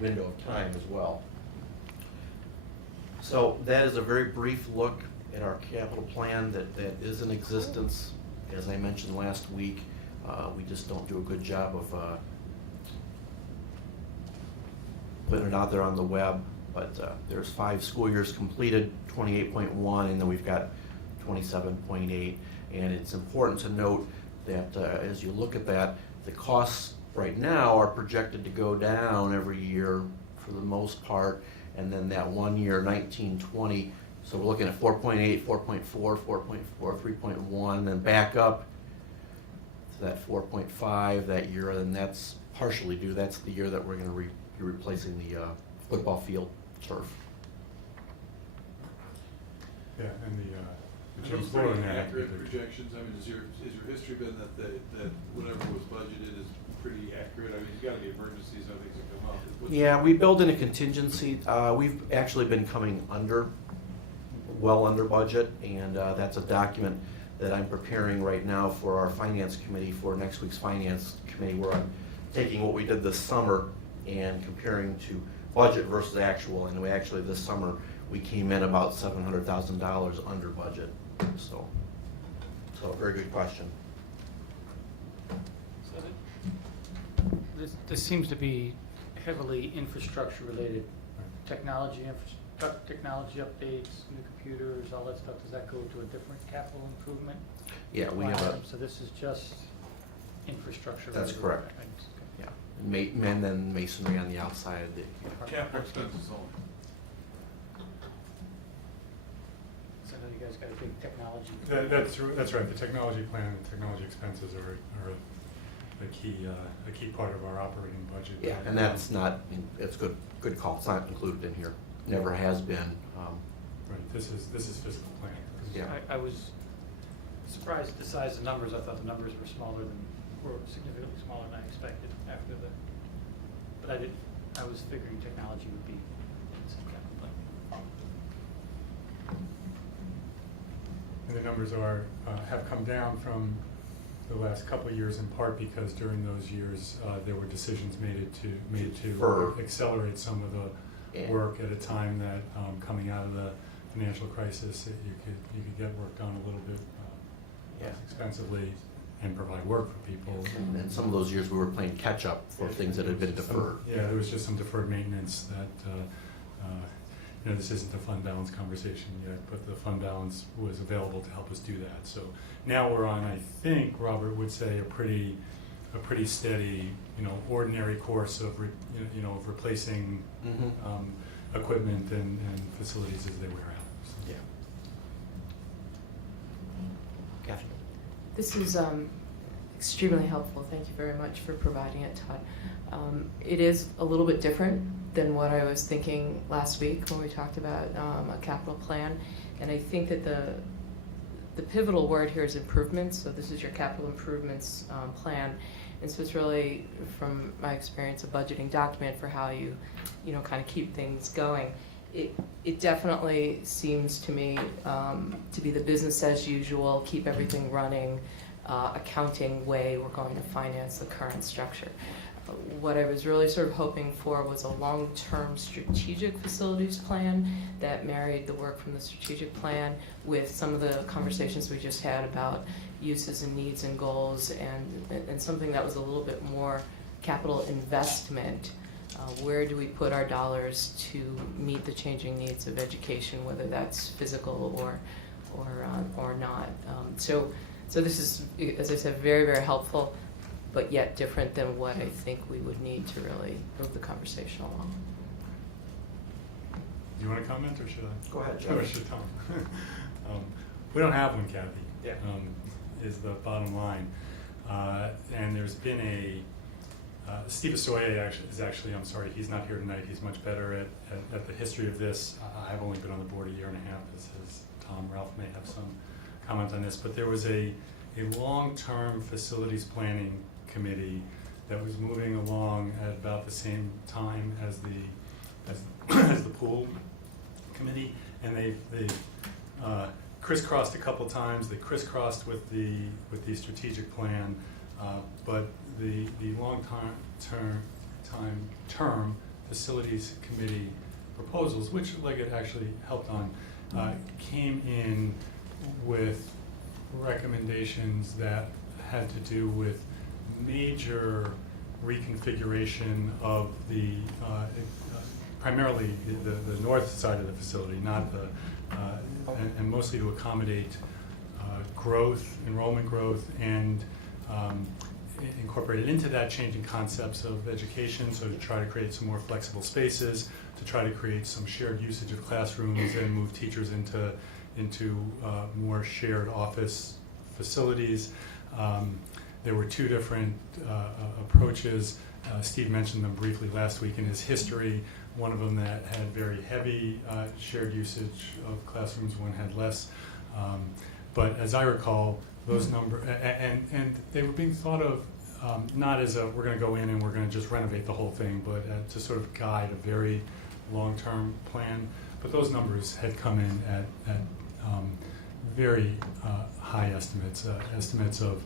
window of time as well. So that is a very brief look at our capital plan that is in existence. As I mentioned last week, we just don't do a good job of putting it out there on the web. But there's 5 school years completed, 28.1, and then we've got 27.8. And it's important to note that as you look at that, the costs right now are projected to go down every year for the most part. And then that 1 year, 1920, so we're looking at 4.8, 4.4, 4.4, 3.1, then back up to that 4.5 that year, and that's partially due. That's the year that we're going to be replacing the football field turf. Yeah, and the Are Jim those Flora pretty and that, accurate projections? I mean, has your history been that whatever was budgeted is pretty accurate? I mean, there's gotta be emergencies, other things that come up. Yeah, we build in a contingency. We've actually been coming well under budget, and that's a document that I'm preparing right now for our finance committee, for next week's finance committee, where I'm taking what we did this summer and comparing to budget versus actual. And we actually, this summer, we came in about $700,000 under budget. So a very good question. So this seems to be heavily infrastructure related, technology updates, new computers, all that stuff. Does that go to a different capital improvement? Yeah, we have line item? So this is just infrastructure. That's related correct. items. Yeah, and then masonry on the outside. Capital expenses only. So I know you guys got a big technology. that's right, the technology plan and technology expenses are a key part of our operating budget. Yeah, and that's not, it's good call. It's not included in here. Never has been. Right, this is fiscal plan. Yeah. I was surprised at the size of numbers. I thought the numbers were significantly smaller than I expected after but I was figuring technology would be some kind of plan. And the numbers have come down from the last couple of years, in part because during those years there were decisions made to accelerate some of the work at a time that coming out of the financial crisis, you could get work done a little bit less expensively and provide work for people. And some of those years we were playing catch up for things that had been deferred. Yeah, there was just some deferred maintenance that, this isn't a fund balance conversation yet, but the fund balance was available to help us do that. So now we're on, I think, Robert would say, a pretty steady, ordinary course of replacing equipment and facilities as they wear out. So. Yeah. Gotcha. This is extremely helpful. Thank you very much for providing it, Todd. It is a little bit different than what I was thinking last week when we talked about a capital plan. And I think that the pivotal word here is improvements. So this is your capital improvements plan. And so it's really, from my experience, a budgeting document for how you kind of keep things going. It definitely seems to me to be the business as usual, keep everything running, accounting way we're going to finance the current structure. What I was really sort of hoping for was a long-term strategic facilities plan that married the work from the strategic plan with some of the conversations we just had about uses and needs and goals, and something that was a little bit more capital investment Where do we put our dollars to meet the changing needs of education, whether that's physical or not? So this is, as I said, very, very helpful, but yet different than what I think we would need to really move the conversation along. Do you want to comment, or should I? Go ahead, Or should Tom? We don't have one, Kathy. Yeah. Is the bottom line. And there's been Steve Asoya is actually, I'm sorry, he's not here tonight. He's much better at the history of this. I've only been on the board a year and a half, as Tom Ralph may have some comment on this. But there was a long-term facilities planning committee that was moving along at about the same time as the pool committee, and they've crisscrossed a couple times. They crisscrossed with the strategic plan, but the term facilities committee proposals, which Leggett actually helped on, came in with recommendations that had to do with major reconfiguration of the primarily the north side of the facility, not the and mostly to accommodate growth, enrollment growth, and incorporated into that changing concepts of education, so to try to create some more flexible spaces, to try to create some shared usage of classrooms and move teachers into more shared office facilities. There were two different approaches. Steve mentioned them briefly last week in his history. One of them that had very heavy shared usage of classrooms, one had less. But as I recall, those numbers, and they were being thought of not as we're going to go in and we're going to just renovate the whole thing, but to sort of guide a very long-term plan. But those numbers had come in at very high estimates, estimates of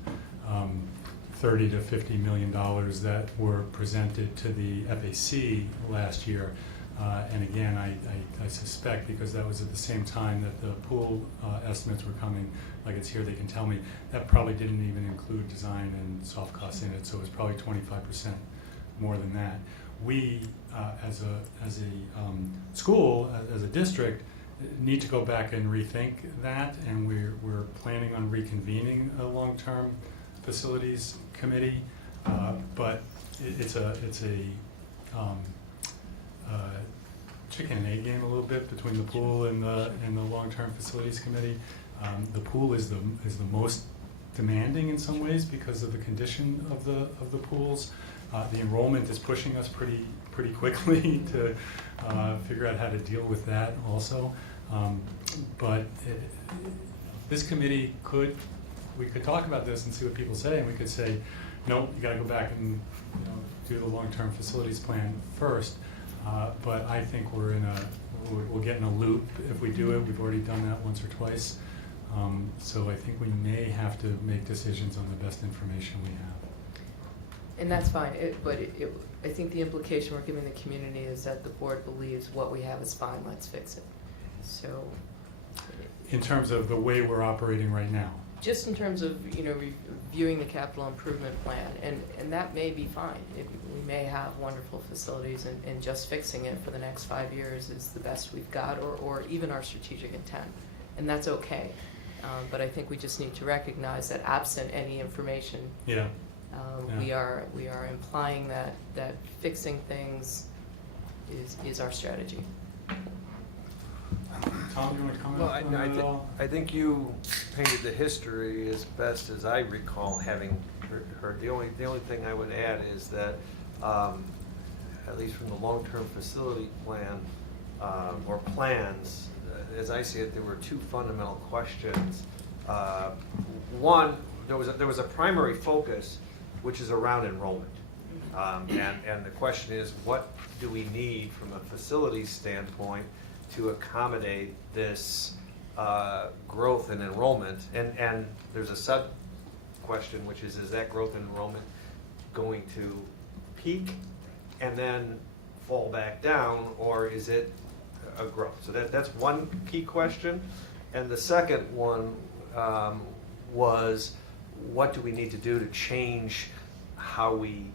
$30 to $50 million that were presented to the FAC last year. And again, I suspect, because that was at the same time that the pool estimates were coming, like it's here, they can tell me, that probably didn't even include design and soft costs in it, so it was probably 25% more than that. We, as a school, as a district, need to go back and rethink that, and we're planning on reconvening a long-term facilities committee, but it's a chicken and egg game a little bit between the pool and the long-term facilities committee. The pool is the most demanding in some ways because of the condition of the pools. The enrollment is pushing us pretty quickly to figure out how to deal with that also. But this committee we could talk about this and see what people say, and we could say, no, you got to go back and do the long-term facilities plan first. But I think we'll get in a loop if we do it. We've already done that once or twice. So I think we may have to make decisions on the best information we have. And that's fine, I think the implication we're giving the community is that the board believes what we have is fine, let's fix it. So. In terms of the way we're operating right now. Just in terms of, reviewing the capital improvement plan, and that may be fine. We may have wonderful facilities, and just fixing it for the next 5 years is the best we've got, or even our strategic intent, and that's okay. But I think we just need to recognize that absent any information, Yeah. we are implying that fixing things is our strategy. Tom, do you want to comment Well, on that at all? I think you painted the history as best as I recall having heard. The only thing I would add is that, at least from the long-term facility plan, or plans, as I see it, there were two fundamental questions. One, there was a primary focus, which is around enrollment. And the question is, what do we need from a facilities standpoint to accommodate this growth in enrollment? And there's a sub question, which is that growth in enrollment going to peak and then fall back down, or is it a growth? So that's one key question. And the second one was, what do we need to do to change how we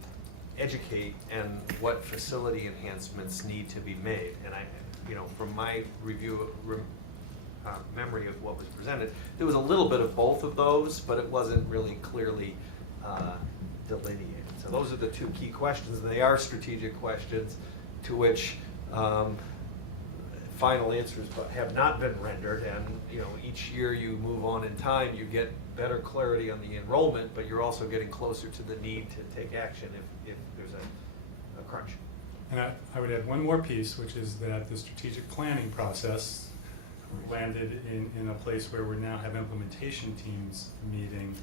educate and what facility enhancements need to be made. And I, from my memory of what was presented, there was a little bit of both of those, but it wasn't really clearly delineated. So those are the two key questions. They are strategic questions to which final answers have not been rendered. And each year you move on in time, you get better clarity on the enrollment, but you're also getting closer to the need to take action if there's a crunch. And I would add one more piece, which is that the strategic planning process landed in a place where we now have implementation teams meeting.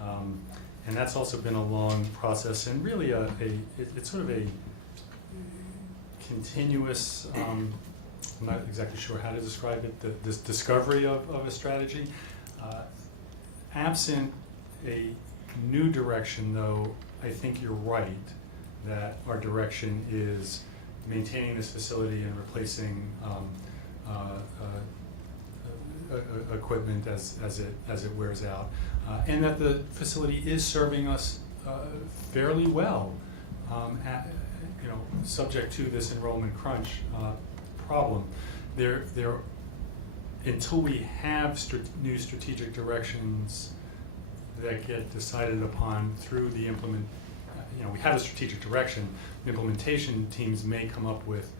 And that's also been a long process, and really it's sort of a continuous, I'm not exactly sure how to describe it, this discovery of a strategy. Absent a new direction, though, I think you're right that our direction is maintaining this facility and replacing equipment as it wears out, and that the facility is serving us fairly well, subject to this enrollment crunch problem. Until we have new strategic directions that get decided upon through the we have a strategic direction. The implementation teams may come up with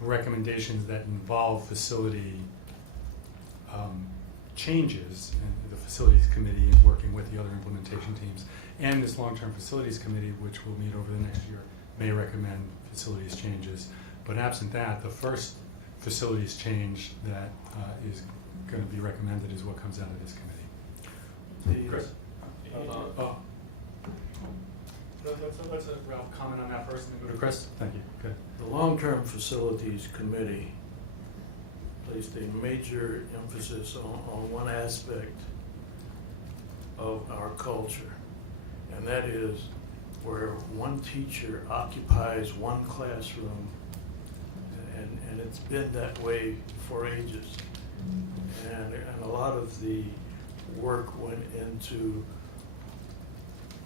recommendations that involve facility changes, and the facilities committee is working with the other implementation teams, and this long-term facilities committee, which will meet over the next year, may recommend facilities changes. But absent that, the first facilities change that is going to be recommended is what comes out of this committee. Chris? Let's Ralph comment on that first and then go to Chris. Thank you. Good. The Long-Term Facilities Committee placed a major emphasis on one aspect of our culture, and that is where one teacher occupies one classroom, and it's been that way for ages. And a lot of the work went into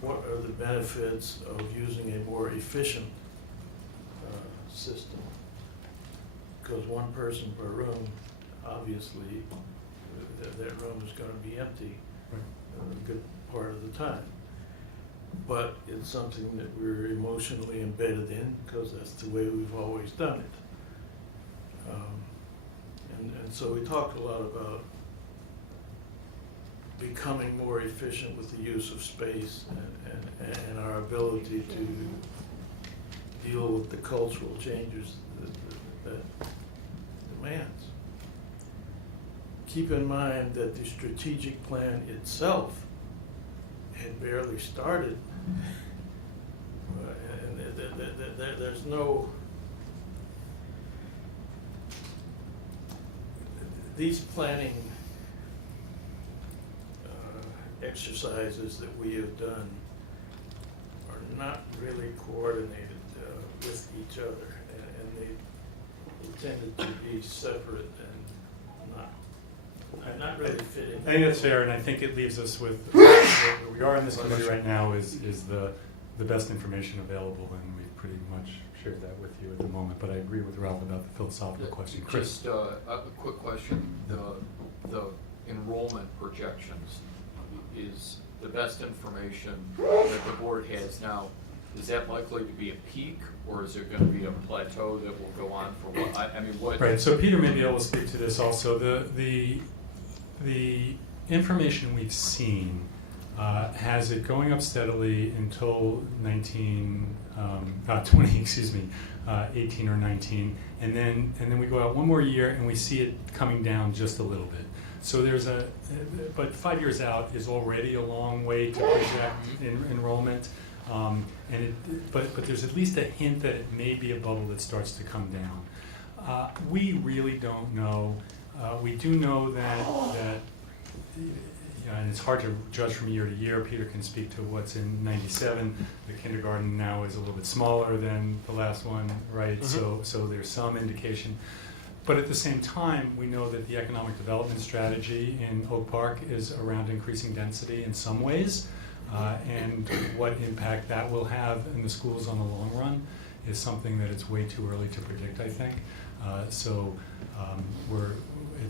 what are the benefits of using a more efficient system. Because one person per room, obviously, that room is going to be empty a good part of the time. But it's something that we're emotionally embedded in because that's the way we've always done it. And so we talked a lot about becoming more efficient with the use of space and our ability to deal with the cultural changes that demands. Keep in mind that the strategic plan itself had barely started, and there's no, these planning exercises that we have done are not really coordinated with each other, and they tended to be separate and not really fitting. I think that's fair, and I think it leaves us with where we are in this committee right now is the best information available, and we've pretty much shared that with you at the moment. But I agree with Ralph about the philosophical question. Chris? Just a quick question. The enrollment projections is the best information that the board has now. Is that likely to be a peak, or is it going to be a plateau that will go on for what? I mean, what? Right. So Peter may be able to speak to this also. The information we've seen has it going up steadily until 18 or 19, and then we go out one more year and we see it coming down just a little bit. So but 5 years out is already a long way to project enrollment, but there's at least a hint that it may be a bubble that starts to come down. We really don't know. We do know that and it's hard to judge from year to year. Peter can speak to what's in 97. The kindergarten now is a little bit smaller than the last one, right? Mm-hmm. So there's some indication. But at the same time, we know that the economic development strategy in Oak Park is around increasing density in some ways. And what impact that will have in the schools on the long run is something that it's way too early to predict, I think.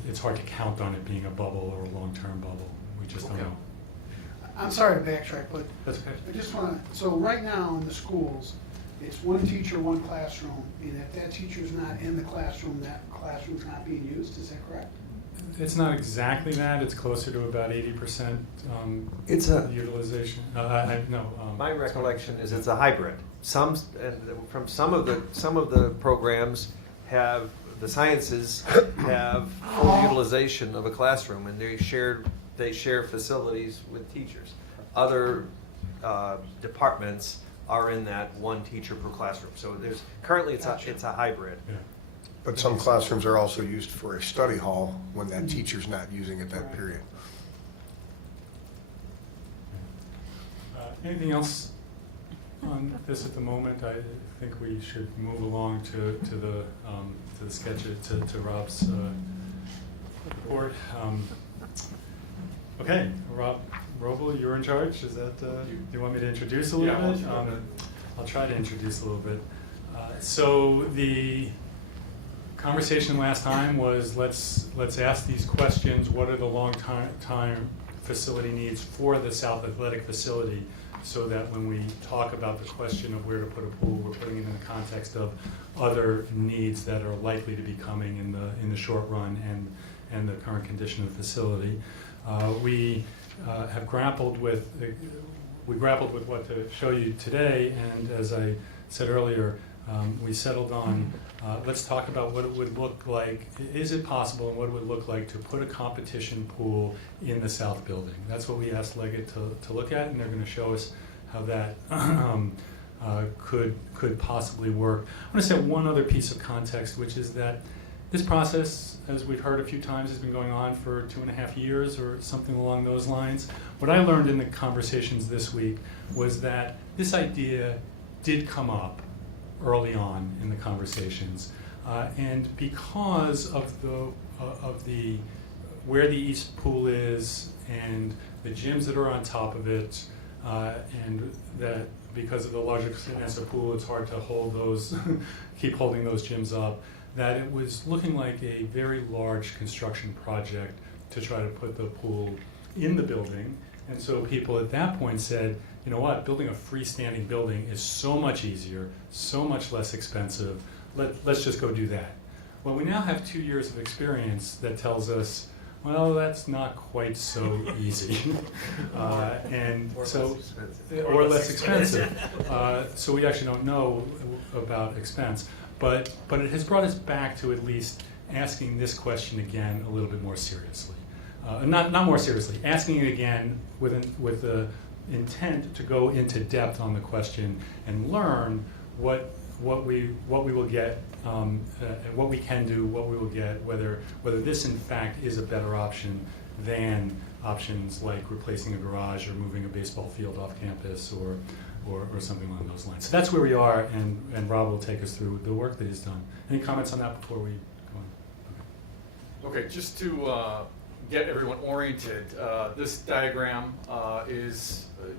It's hard to count on it being a bubble or a long-term bubble. We just don't know. I'm sorry to backtrack, but That's okay. I just want to, so right now in the schools, it's one teacher, one classroom, and if that teacher's not in the classroom, that classroom's not being used, is that correct? It's not exactly that. It's closer to about 80% It's a- utilization. My recollection is it's a hybrid. Some of the programs have, the sciences have full utilization of a classroom, and they share facilities with teachers. Other departments are in that one teacher per classroom. So currently it's a hybrid. Yeah. But some classrooms are also used for a study hall when that teacher's not using it that period. Anything else on this at the moment? I think we should move along to the sketch, to Rob's report. Okay, Rob Roble, you're in charge. Is that, do you want me to introduce a little bit? I'll try to introduce a little bit. So the conversation last time was let's ask these questions. What are the long-time facility needs for the South Athletic Facility, so that when we talk about the question of where to put a pool, we're putting it in the context of other needs that are likely to be coming in the short run and the current condition of the facility. We have grappled with what to show you today, and as I said earlier, we settled on let's talk about what it would look like. Is it possible, and what it would look like to put a competition pool in the South Building? That's what we asked Leggett to look at, and they're going to show us how that could possibly work. I want to say one other piece of context, which is that this process, as we've heard a few times, has been going on for 2.5 years or something along those lines. What I learned in the conversations this week was that this idea did come up early on in the conversations, and because of the where the east pool is and the gyms that are on top of it, and that because of the largeness of the pool, it's hard to hold those, keep holding those gyms up, that it was looking like a very large construction project to try to put the pool in the building. And so people at that point said, you know what, building a freestanding building is so much easier, so much less expensive, let's just go do that. Well, we now have 2 years of experience that tells us, well, that's not quite so easy. Or less expensive. So we actually don't know about expense. But it has brought us back to at least asking this question again a little bit more seriously. Not more seriously, asking it again with the intent to go into depth on the question and learn what we will get, what we can do, what we will get, whether this in fact is a better option than options like replacing a garage or moving a baseball field off campus or something along those lines. So that's where we are, and Rob will take us through the work that he's done. Any comments on that before we go on? Okay, just to get everyone oriented, this diagram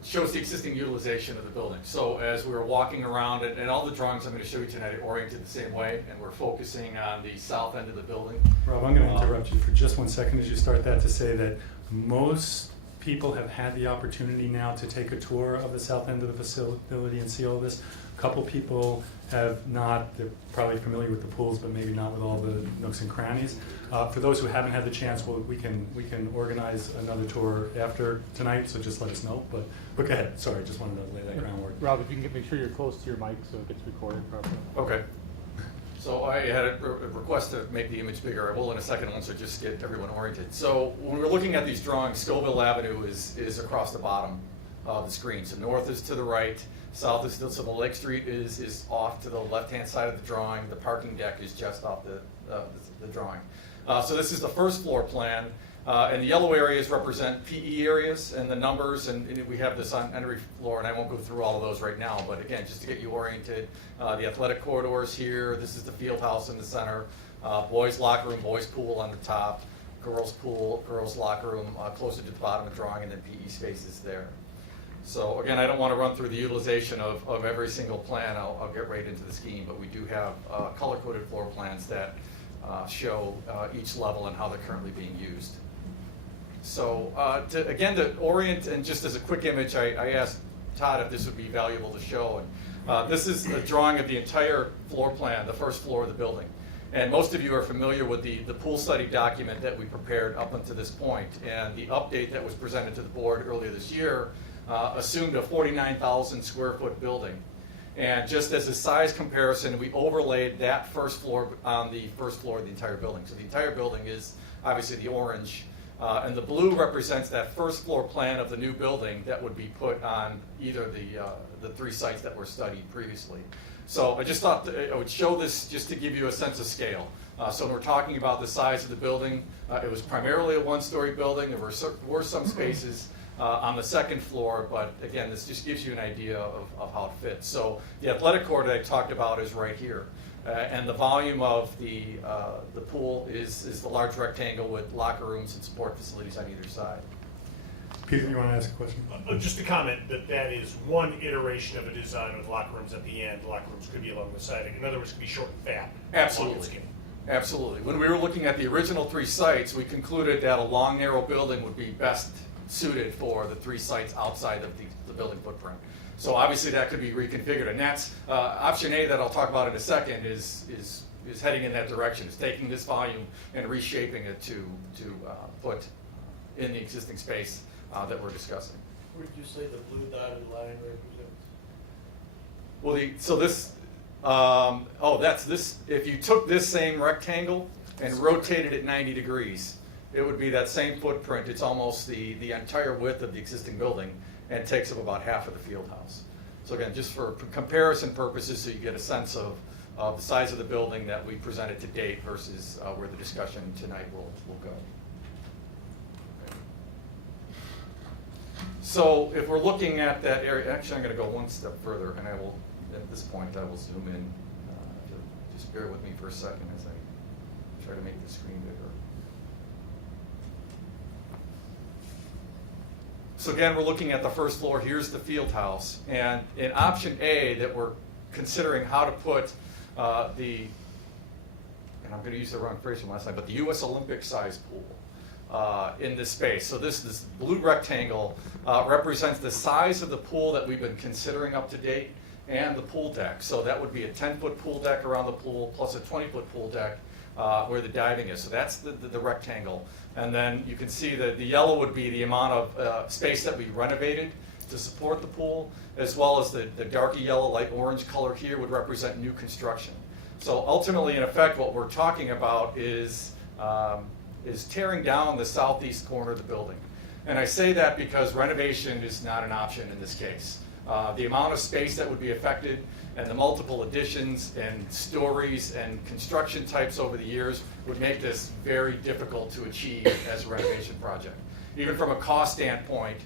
shows the existing utilization of the building. So as we were walking around, and all the drawings I'm going to show you tonight are oriented the same way, and we're focusing on the south end of the building. Rob, I'm going to interrupt you for just 1 second as you start that to say that most people have had the opportunity now to take a tour of the south end of the facility and see all this. A couple people have not. They're probably familiar with the pools, but maybe not with all the nooks and crannies. For those who haven't had the chance, well, we can organize another tour after tonight, so just let us know. But go ahead. Sorry, just wanted to lay that groundwork. Rob, if you can make sure you're close to your mic so it gets recorded properly. Okay. So I had a request to make the image bigger. I will in a second once I just get everyone oriented. So when we're looking at these drawings, Scoville Avenue is across the bottom of the screen. So north is to the right, south is still, so the Lake Street is off to the left-hand side of the drawing. The parking deck is just off the drawing. So this is the first floor plan. And the yellow areas represent PE areas, and the numbers, and we have this on every floor, and I won't go through all of those right now, but again, just to get you oriented, the athletic corridors here, this is the field house in the center, boys locker room, boys pool on the top, girls pool, girls locker room closer to the bottom of the drawing, and then PE spaces there. So again, I don't want to run through the utilization of every single plan. I'll get right into the scheme, but we do have color-coded floor plans that show each level and how they're currently being used. So to orient, and just as a quick image, I asked Todd if this would be valuable to show. And this is a drawing of the entire floor plan, the first floor of the building. And most of you are familiar with the pool study document that we prepared up until this point. And the update that was presented to the board earlier this year assumed a 49,000 square foot building. And just as a size comparison, we overlaid that first floor on the first floor of the entire building. So the entire building is obviously the orange. And the blue represents that first floor plan of the new building that would be put on either the 3 sites that were studied previously. So I just thought I would show this just to give you a sense of scale. So when we're talking about the size of the building, it was primarily a 1-story building. There were some spaces on the second floor, but again, this just gives you an idea of how it fits. So the athletic court that I talked about is right here. And the volume of the pool is the large rectangle with locker rooms and support facilities on either side. Peter, you want to ask a question? Just a comment that is one iteration of a design with locker rooms at the end. The locker rooms could be along the side. In other words, could be short and fat. Absolutely. Absolutely. When we were looking at the original 3 sites, we concluded that a long, narrow building would be best suited for the 3 sites outside of the building footprint. So obviously that could be reconfigured, and that's option A that I'll talk about in a second is heading in that direction. It's taking this volume and reshaping it to put in the existing space that we're discussing. Where did you say the blue dotted line represents? Well, so this, that's this. If you took this same rectangle and rotated it 90 degrees, it would be that same footprint. It's almost the entire width of the existing building, and takes up about half of the field house. So again, just for comparison purposes, so you get a sense of the size of the building that we presented to date versus where the discussion tonight will go. So if we're looking at that area, actually I'm going to go one step further, and at this point I will zoom in. Just bear with me for a second as I try to make the screen bigger. So again, we're looking at the first floor. Here's the field house. And in option A that we're considering how to put and I'm going to use the wrong phrase from last time, but the U.S. Olympic size pool in this space. So this blue rectangle represents the size of the pool that we've been considering up to date and the pool deck. So that would be a 10-foot pool deck around the pool plus a 20-foot pool deck where the diving is. So that's the rectangle. And then you can see that the yellow would be the amount of space that we renovated to support the pool, as well as the darker yellow, light orange color here would represent new construction. So ultimately, in effect, what we're talking about is tearing down the southeast corner of the building. And I say that because renovation is not an option in this case. The amount of space that would be affected and the multiple additions and stories and construction types over the years would make this very difficult to achieve as a renovation project. Even from a cost standpoint,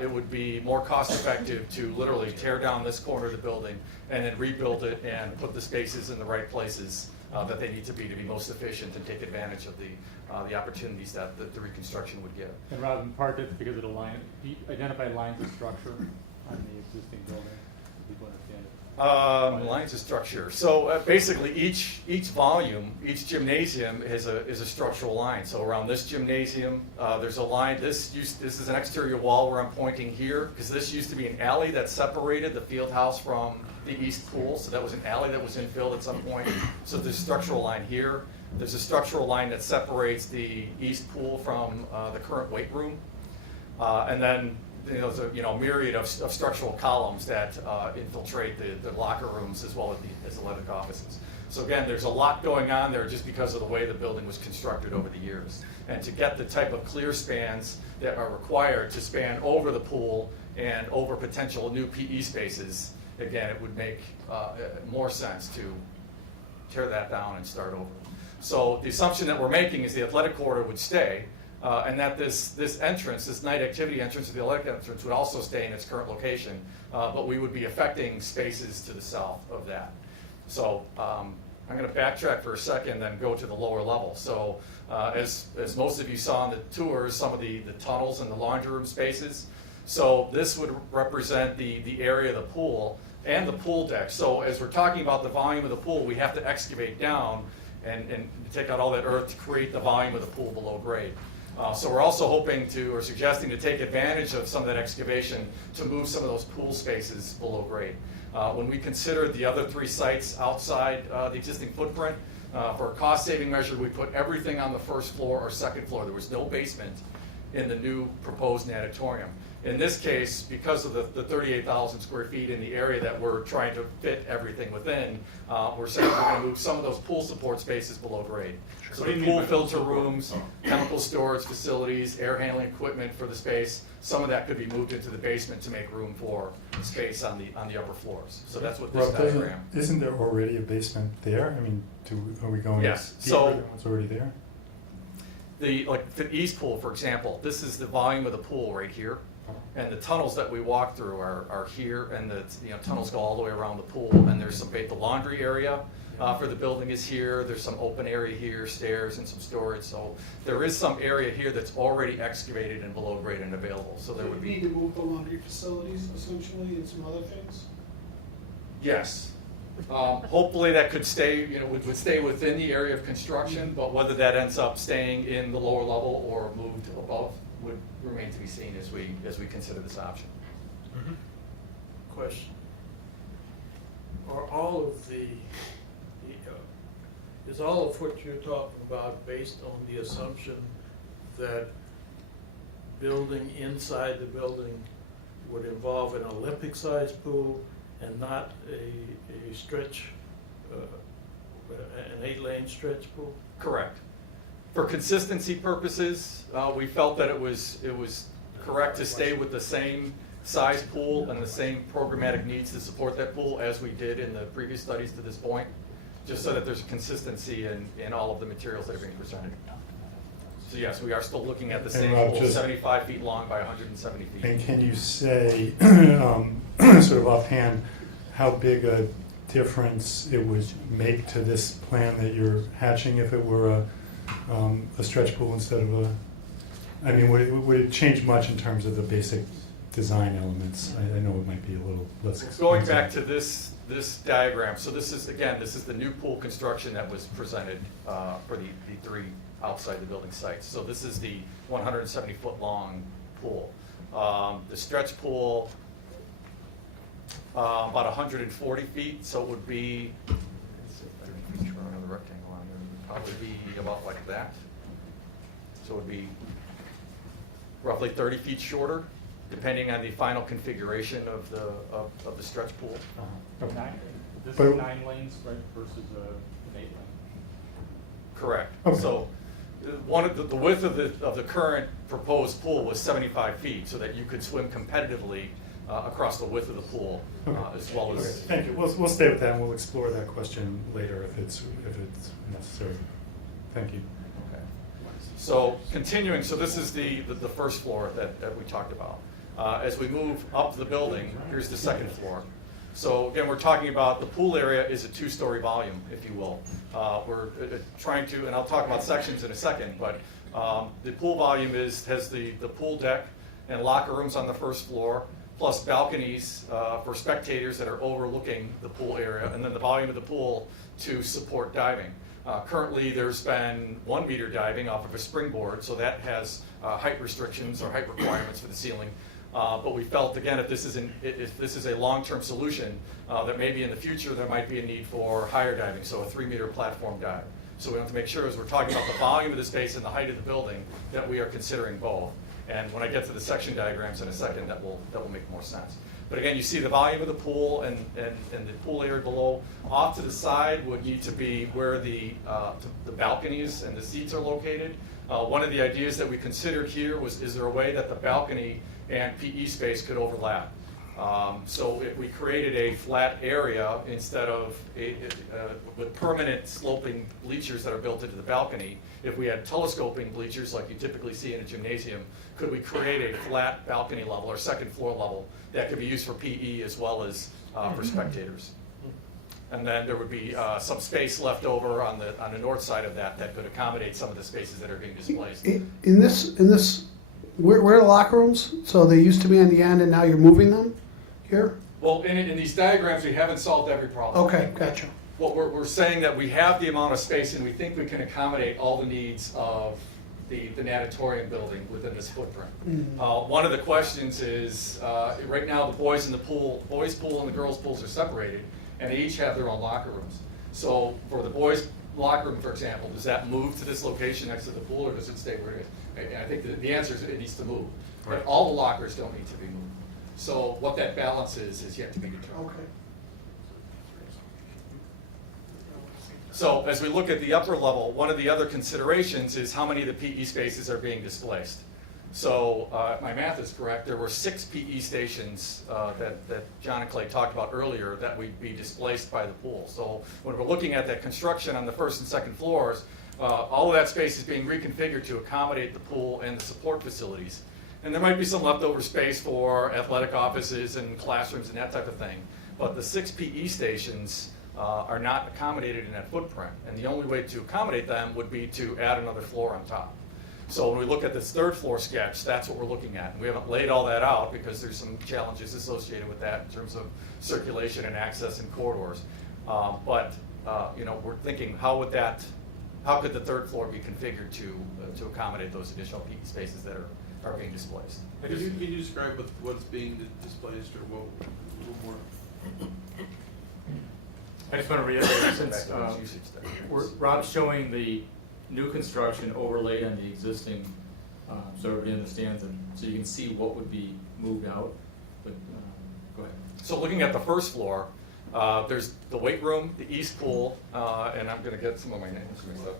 it would be more cost effective to literally tear down this corner of the building and then rebuild it and put the spaces in the right places that they need to be most efficient and take advantage of the opportunities that the reconstruction would give. And Rob, in part, it's because of the line, you identify lines of structure on the existing building, so people understand it. Lines of structure. So basically, each volume, each gymnasium is a structural line. So around this gymnasium, there's a line. This is an exterior wall where I'm pointing here, because this used to be an alley that separated the field house from the east pool. So that was an alley that was infilled at some point. So there's a structural line here. There's a structural line that separates the east pool from the current weight room, and then there's a myriad of structural columns that infiltrate the locker rooms as well as athletic offices. So again, there's a lot going on there just because of the way the building was constructed over the years. And to get the type of clear spans that are required to span over the pool and over potential new PE spaces, again, it would make more sense to tear that down and start over. So the assumption that we're making is the athletic corridor would stay, and that this entrance, this night activity entrance to the athletic entrance would also stay in its current location, but we would be affecting spaces to the south of that. So I'm going to backtrack for a second, then go to the lower level. So as most of you saw in the tours, some of the tunnels and the laundry room spaces, So this would represent the area of the pool and the pool deck. So as we're talking about the volume of the pool, we have to excavate down and take out all that earth to create the volume of the pool below grade. So we're also hoping to, or suggesting to take advantage of some of that excavation to move some of those pool spaces below grade. When we considered the other 3 sites outside the existing footprint, for a cost-saving measure, we put everything on the first floor or second floor. There was no basement in the new proposed natatorium. In this case, because of the 38,000 square feet in the area that we're trying to fit everything within, we're saying we're going to move some of those pool support spaces below grade. So the pool filter rooms, chemical storage facilities, air handling equipment for the space, some of that could be moved into the basement to make room for space on the upper floors. So that's what this Rob, diagram. isn't there already a basement there? I mean, are we going Yes, deeper so- than what's already there? Like the east pool, for example, this is the volume of the pool right here. And the tunnels that we walk through are here, and the tunnels go all the way around the pool. And there's the laundry area for the building is here. There's some open area here, stairs and some storage. So there is some area here that's already excavated and below grade and available. So there So would we need be, to move the laundry facilities essentially and some other things? yes. Hopefully that could stay, would stay within the area of construction, but whether that ends up staying in the lower level or moved above would remain to be seen as we consider this option. Question. Are all of is all of what you're talking about based on the assumption that building inside the building would involve an Olympic-sized pool and not a stretch, an 8-lane stretch pool? Correct. For consistency purposes, we felt that it was correct to stay with the same size pool and the same programmatic needs to support that pool as we did in the previous studies to this point, just so that there's consistency in all of the materials that are being presented. So yes, we are still looking at the same Rob, pool, just- 75 feet long by 170 feet. And can you say, sort of offhand, how big a difference it would make to this plan that you're hatching if it were a stretch pool instead of a, I mean, would it change much in terms of the basic design elements? I know it might be a little less expensive. Going back to this diagram, so this is the new pool construction that was presented for the 3 outside the building sites. So this is the 170-foot long pool. The stretch pool, about 140 feet, so it would be, let's see if I can draw another rectangle on there, it would probably be about like that. So it would be roughly 30 feet shorter, depending on the final configuration of the stretch pool. This is 9 lanes, right, versus an 8 lane? Correct. Okay. So one of the width of the current proposed pool was 75 feet, so that you could swim competitively across the width of the pool, as well as. Thank you. We'll stay with that and we'll explore that question later if it's necessary. Thank you. Okay. So continuing, so this is the first floor that we talked about. As we move up the building, here's the second floor. So again, we're talking about the pool area is a 2-story volume, if you will. We're trying to, and I'll talk about sections in a second, but the pool volume has the pool deck and locker rooms on the first floor, plus balconies for spectators that are overlooking the pool area, and then the volume of the pool to support diving. Currently, there's been 1-meter diving off of a springboard, so that has height restrictions or height requirements for the ceiling. But we felt, again, if this is a long-term solution, that maybe in the future there might be a need for higher diving, so a 3-meter platform dive. So we have to make sure, as we're talking about the volume of the space and the height of the building, that we are considering both. And when I get to the section diagrams in a second, that will make more sense. But again, you see the volume of the pool and the pool area below. Off to the side would need to be where the balconies and the seats are located. One of the ideas that we considered here was, is there a way that the balcony and PE space could overlap? So we created a flat area instead of with permanent sloping bleachers that are built into the balcony. If we had telescoping bleachers like you typically see in a gymnasium, could we create a flat balcony level or second floor level that could be used for PE as well as for spectators? And then there would be some space left over on the north side of that could accommodate some of the spaces that are being displaced. In this Where are the locker rooms? So they used to be on the end and now you're moving them here? Well, in these diagrams, we haven't solved every problem. Okay, gotcha. What we're saying that we have the amount of space and we think we can accommodate all the needs of the natatorium building within this footprint. One of the questions is, right now the boys pool and the girls' pools are separated, and they each have their own locker rooms. So for the boys' locker room, for example, does that move to this location next to the pool, or does it stay where it is? And I think the answer is it needs to move. But all the lockers don't need to be moved. So what that balance is yet to be determined. Okay. So as we look at the upper level, one of the other considerations is how many of the PE spaces are being displaced. So if my math is correct, there were 6 PE stations that John and Clay talked about earlier that would be displaced by the pool. So when we're looking at that construction on the first and second floors, all of that space is being reconfigured to accommodate the pool and the support facilities. And there might be some leftover space for athletic offices and classrooms and that type of thing. But the 6 PE stations are not accommodated in that footprint. And the only way to accommodate them would be to add another floor on top. So when we look at this third floor sketch, that's what we're looking at. And we haven't laid all that out because there's some challenges associated with that in terms of circulation and access and corridors. But we're thinking how could the third floor be configured to accommodate those additional PE spaces that are being displaced? Can you describe what's being displaced, or what a little more? I just want to reiterate, since Rob's showing the new construction overlaid on the existing, so everybody understands it, so you can see what would be moved out. But go ahead. So looking at the first floor, there's the weight room, the east pool, and I'm going to get some of my names mixed up.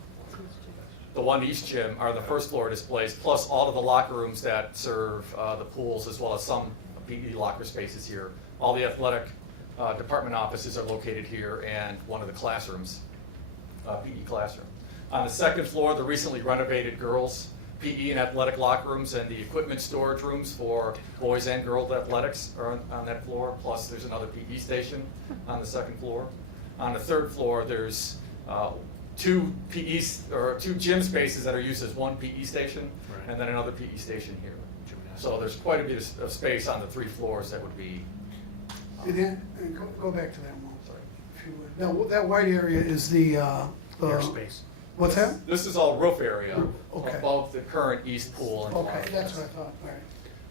The one east gym are the first floor displays, plus all of the locker rooms that serve the pools, as well as some PE locker spaces here. All the athletic department offices are located here, and one of the classrooms, PE classroom. On the second floor, the recently renovated girls' PE and athletic locker rooms and the equipment storage rooms for boys and girls athletics are on that floor, plus there's another PE station on the second floor. On the third floor, there's 2 gym spaces that are used as one PE station, and then another PE station here. So there's quite a bit of space on the 3 floors that would be. And then, go back to that one. Sorry. If you would. Now, that white area is the airspace. What's that? This is all roof area Okay. above the current east pool. And Okay, that's what I thought. All right.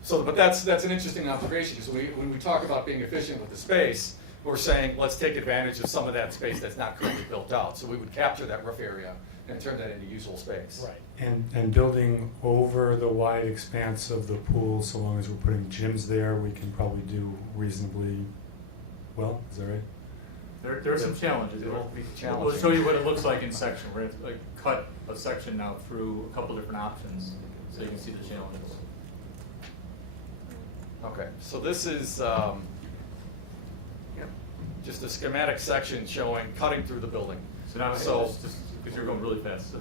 So, but that's an interesting observation, because when we talk about being efficient with the space, we're saying let's take advantage of some of that space that's not currently built out. So we would capture that roof area and turn that into usable space. Right. And building over the wide expanse of the pool, so long as we're putting gyms there, we can probably do reasonably well. Is that right? There are some challenges. It will be We'll challenging. show you what it looks like in section. We're going to cut a section now through a couple different options so you can see the challenges. Okay, so this is just a schematic section showing cutting through the building. So now, So- just because you're going really fast.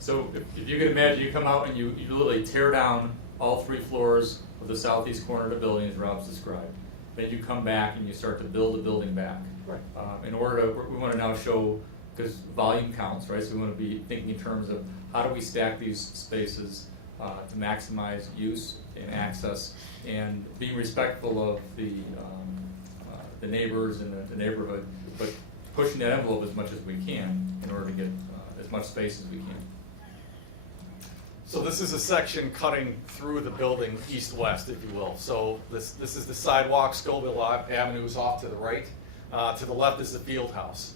So if you can imagine, you come out and you literally tear down all 3 floors of the southeast corner of the building as Rob's described. Then you come back and you start to build the building back. Right. In order to, we want to now show, because volume counts, right? So we want to be thinking in terms of how do we stack these spaces to maximize use and access, and being respectful of the neighbors and the neighborhood, but pushing that envelope as much as we can in order to get as much space as we can. So this is a section cutting through the building east-west, if you will. So this is the sidewalk. Scoville Avenue is off to the right. To the left is the field house.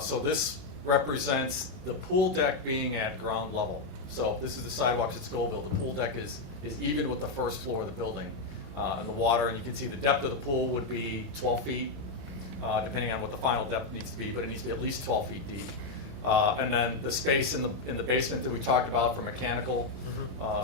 So this represents the pool deck being at ground level. So this is the sidewalks at Scoville. The pool deck is even with the first floor of the building. And the water, and you can see the depth of the pool would be 12 feet, depending on what the final depth needs to be, but it needs to be at least 12 feet deep. And then the space in the basement that we talked about for mechanical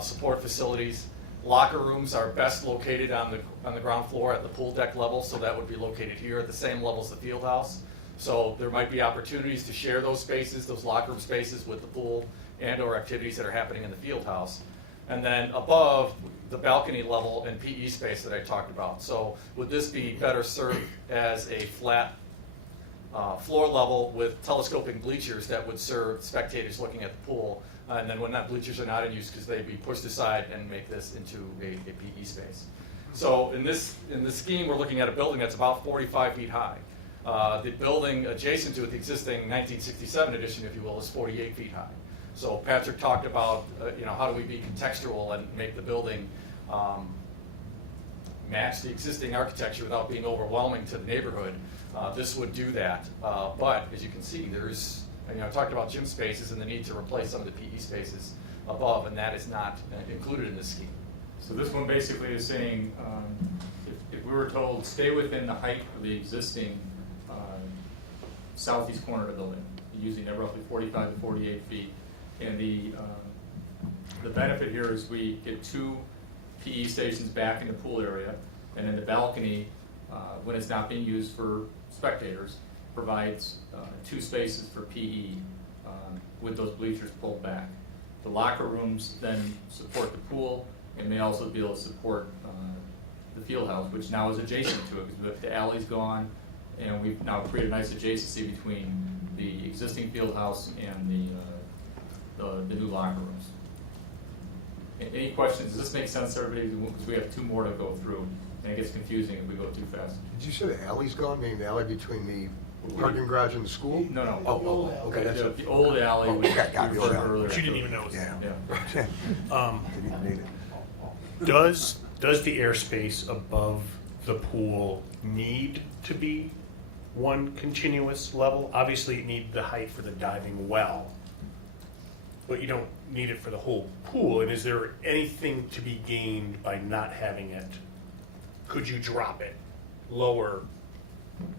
support facilities. Locker rooms are best located on the ground floor at the pool deck level, so that would be located here at the same level as the field house. So there might be opportunities to share those spaces, those locker room spaces, with the pool and/or activities that are happening in the field house. And then above, the balcony level and PE space that I talked about. So would this be better served as a flat floor level with telescoping bleachers that would serve spectators looking at the pool. And then when that bleachers are not in use, because they'd be pushed aside and make this into a PE space. So in this scheme, we're looking at a building that's about 45 feet high. The building adjacent to it, the existing 1967 edition, if you will, is 48 feet high. So Patrick talked about, how do we be contextual and make the building match the existing architecture without being overwhelming to the neighborhood. This would do that. But as you can see, I talked about gym spaces and the need to replace some of the PE spaces above, and that is not included in this scheme. So this one basically is saying, if we were told, stay within the height of the existing southeast corner of the building, using that roughly 45 to 48 feet. And the benefit here is we get 2 PE stations back in the pool area, and then the balcony, when it's not being used for spectators, provides 2 spaces for PE with those bleachers pulled back. The locker rooms then support the pool and may also be able to support the field house, which now is adjacent to it because the alley's gone, and we've now created a nice adjacency between the existing field house and the new locker rooms. Any questions? Does this make sense to everybody? Because we have 2 more to go through, and it gets confusing if we go too fast. Did you say the alley's gone, meaning the alley between the parking garage and the school? No. Oh, okay, that's The old alley we got the old referred alley. earlier. But you didn't even know it was Yeah. there. Didn't even need it. Does the airspace above the pool need to be one continuous level? Obviously, you need the height for the diving well, but you don't need it for the whole pool. And is there anything to be gained by not having it? Could you drop it lower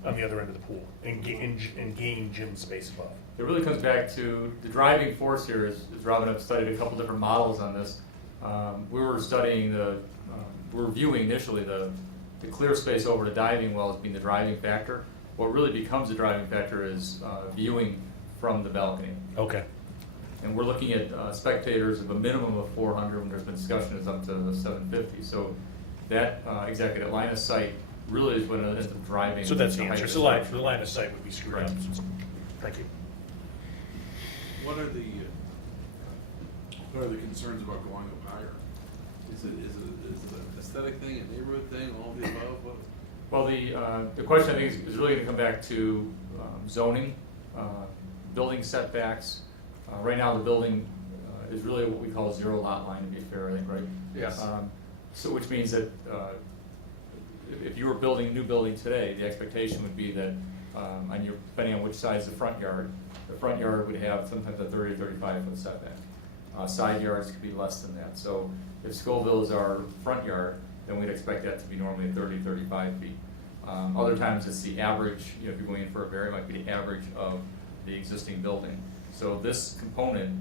on the other end of the pool and gain gym space above? It really comes back to the driving force here, as Robin and I have studied a couple different models on this. We were studying we were viewing initially the clear space over the diving well as being the driving factor. What really becomes the driving factor is viewing from the balcony. Okay. And we're looking at spectators of a minimum of 400, when there's been discussion is up to 750. So that exactly, that line of sight really is what ends up driving. So that's the height answer. of So structure. the line of sight would be screwed up. Thank you. What are the concerns about going up higher? Is it an aesthetic thing, a neighborhood thing, all of the above? What? Well, the question I think is really going to come back to zoning, building setbacks. Right now, the building is really what we call a 0 lot line, to be fair, I think, right? Yes. So which means that if you were building a new building today, the expectation would be that, depending on which side is the front yard would have sometimes a 30 or 35 foot setback. Side yards could be less than that. So if Scoville is our front yard, then we'd expect that to be normally 30, 35 feet. Other times it's the average, if you're going in for a variance, it might be the average of the existing building. So this component,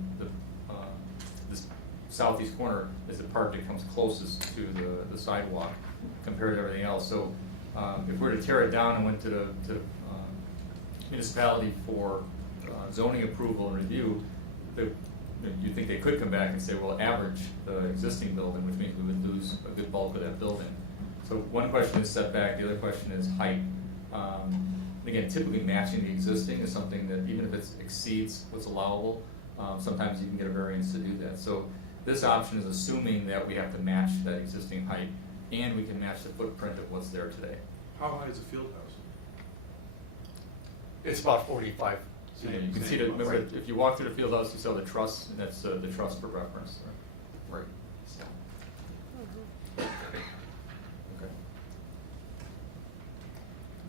this southeast corner, is the part that comes closest to the sidewalk compared to everything else. So if we were to tear it down and went to the municipality for zoning approval and review, you think they could come back and say, well, average the existing building, which means we would lose a good bulk of that building. So one question is setback, the other question is height. Again, typically matching the existing is something that even if it exceeds what's allowable, sometimes you can get a variance to do that. So this option is assuming that we have to match that existing height and we can match the footprint of what's there today. How high is the field house? It's about 45. So you can see that, remember, if you walk through the field house, you saw the truss, and that's the truss for reference. Right. Okay.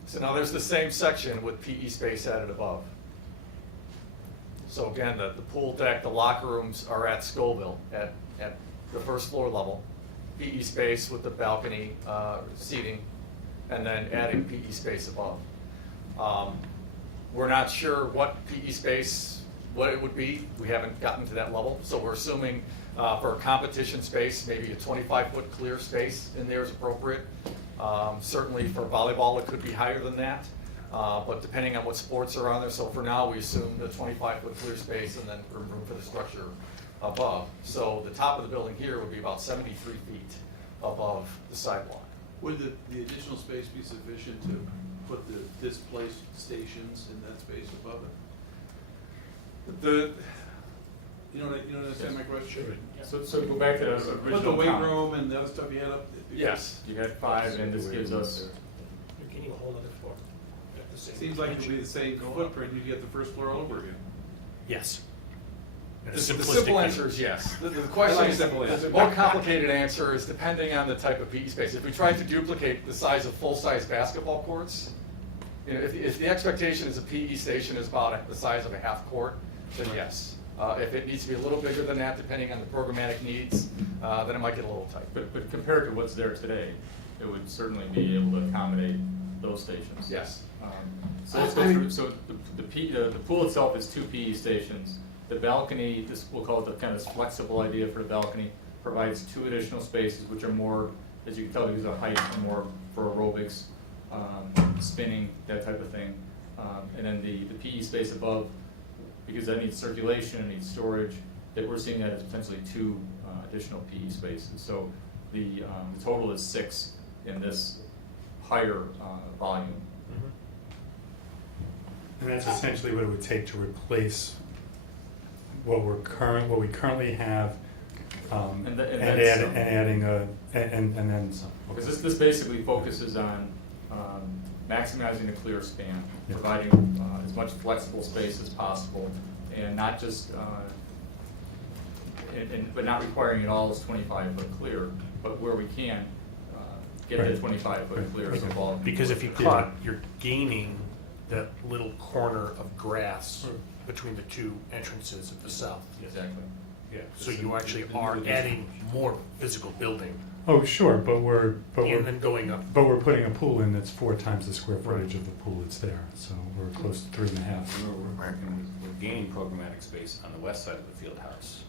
So now there's the same section with PE space added above. So again, the pool deck, the locker rooms are at Scoville at the first floor level. PE space with the balcony seating, and then adding PE space above. We're not sure what PE space, what it would be. We haven't gotten to that level. So we're assuming for a competition space, maybe a 25-foot clear space in there is appropriate. Certainly for volleyball, it could be higher than that. But depending on what sports are on there. So for now, we assume the 25-foot clear space and then room for the structure above. So the top of the building here would be about 73 feet above the sidewalk. Would the additional space be sufficient to put the displaced stations in that space above it? The, You don't understand my question? So to go back to the original Put the weight count. room and the other stuff you had up. yes. You had 5, and this gives us, Can you hold other floor? At the same Seems like it'd dimension? be the same footprint, you'd get the first floor all over again. Yes. In a The simplistic simple view. answer is yes. The question like is, simple the answer. more complicated answer is depending on the type of PE space. If we tried to duplicate the size of full-size basketball courts, you know, if the expectation is a PE station is about the size of a half court, then yes. If it needs to be a little bigger than that, depending on the programmatic needs, then it might get a little tight. but compared to what's there today, it would certainly be able to accommodate those stations. Yes. So let's go through, so the pool itself is 2 PE stations. The balcony, this, we'll call it the kind of flexible idea for the balcony, provides 2 additional spaces, which are more, as you can tell, because of height, are more for aerobics, spinning, that type of thing. And then the PE space above, because that needs circulation, it needs storage, that we're seeing that as potentially 2 additional PE spaces. So the total is 6 in this higher volume. And that's essentially what it would take to replace what we currently have, And and that's adding and then some. Because this basically focuses on maximizing the clear span, Yeah. providing as much flexible space as possible, and not just, but not requiring it all as 25-foot clear, but where we can, get Right. the 25-foot clear so volume. Because if you Yeah. cut, you're gaining that little corner of grass between the 2 entrances at the south. Exactly. Yeah, so you actually are adding more physical building Oh, sure, but we're and then going up. putting a pool in that's 4 times the square footage of the pool that's there, so we're close to 3.5. We're gaining programmatic space on the west side of the field house.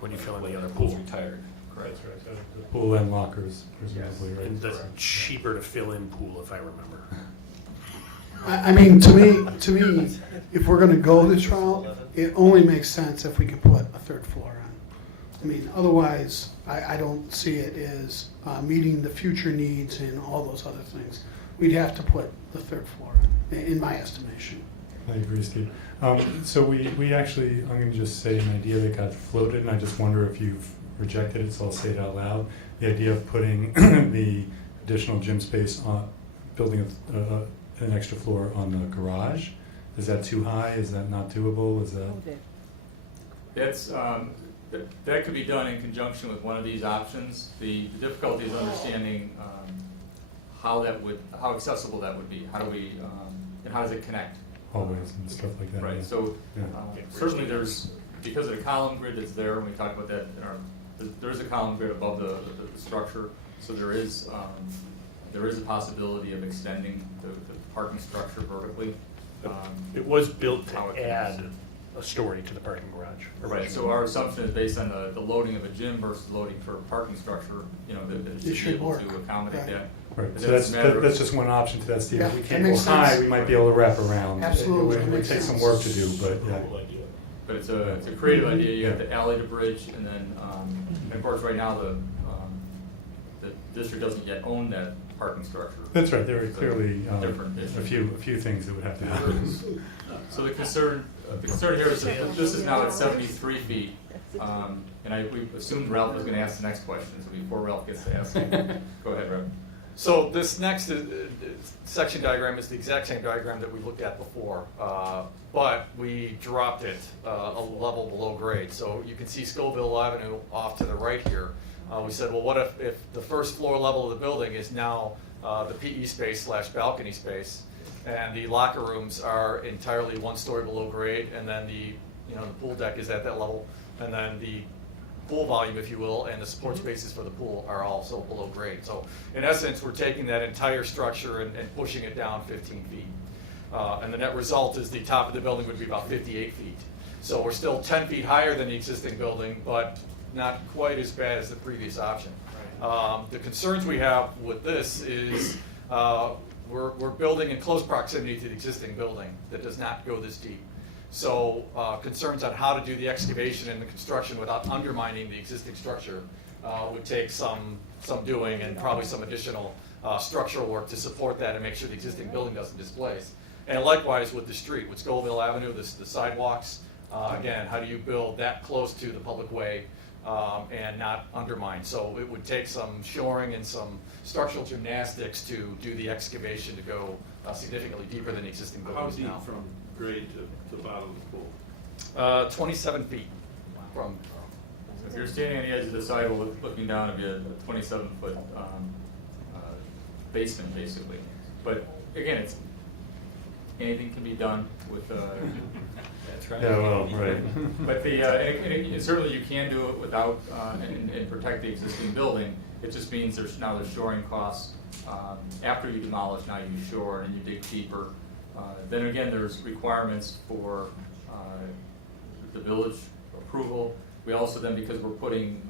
When you fill in the When other the pool's pool. retired. Right, so the pool and lockers presumably, right? And the cheaper to fill in pool, if I remember. I mean, to me, if we're gonna go this route, it only makes sense if we can put a 3rd floor on. I mean, otherwise, I don't see it as meeting the future needs and all those other things. We'd have to put the 3rd floor on, in my estimation. I agree, Steve. So we actually, I'm gonna just say an idea that got floated, and I just wonder if you've rejected it, so I'll say it out loud. The idea of putting the additional gym space on, building an extra floor on the garage, is that too high? Is that not doable? Is that? That's, that could be done in conjunction with one of these options. The difficulty is understanding how accessible that would be. How do we, and how does it connect? Hallways and stuff like that. Right, yeah. so Yeah. certainly there's, because of the column grid that's there, and we talked about that in our, there is a column grid above the structure, so there is a possibility of extending the parking structure vertically. It was built to how it add connects. a story to the parking garage. Right, so our assumption is based on the loading of a gym versus loading for a parking structure, you know, that it It should should be able work, to accommodate right. that. Right, But so it's a matter of- that's just one option to that, Steve. If we Yeah, can't that go makes high, sense. we might be able to wrap around. Absolutely, It that would makes take some sense. work to do, but yeah. But it's a creative idea. You have the alley to bridge, and then, and of course, right now, the district doesn't yet own that parking structure. That's right, there are It's a clearly different a issue. few things that would have to happen. So the concern here is that this is now at 73 feet, and we assumed Ralph was gonna ask the next question, so before Ralph gets to ask, go ahead, Ralph. So this next section diagram is the exact same diagram that we looked at before, but we dropped it a level below grade. So you can see Scoville Avenue off to the right here. We said, well, what if the first floor level of the building is now the PE space / balcony space, and the locker rooms are entirely 1 story below grade, and then the pool deck is at that level, and then the pool volume, if you will, and the support spaces for the pool are also below grade. So in essence, we're taking that entire structure and pushing it down 15 feet. And the net result is the top of the building would be about 58 feet. So we're still 10 feet higher than the existing building, but not quite as bad as the previous option. The concerns we have with this is we're building in close proximity to the existing building that does not go this deep. So concerns on how to do the excavation and the construction without undermining the existing structure would take some doing and probably some additional structural work to support that and make sure the existing building doesn't displace. And likewise with the street, with Scoville Avenue, the sidewalks, again, how do you build that close to the public way and not undermine? So it would take some shoring and some structural gymnastics to do the excavation to go significantly deeper than the existing How buildings deep now. from grade to the bottom of the pool? 27 feet from. If you're standing on the edge of the sidewalk looking down, it'd be a 27-foot basement, basically. But again, it's anything can be done with. That's right. Yeah, well, right. But and certainly you can do it without and protect the existing building. It just means there's shoring costs. After you demolish, now you shore and you dig deeper. Then again, there's requirements for the village approval. We also then, because we're putting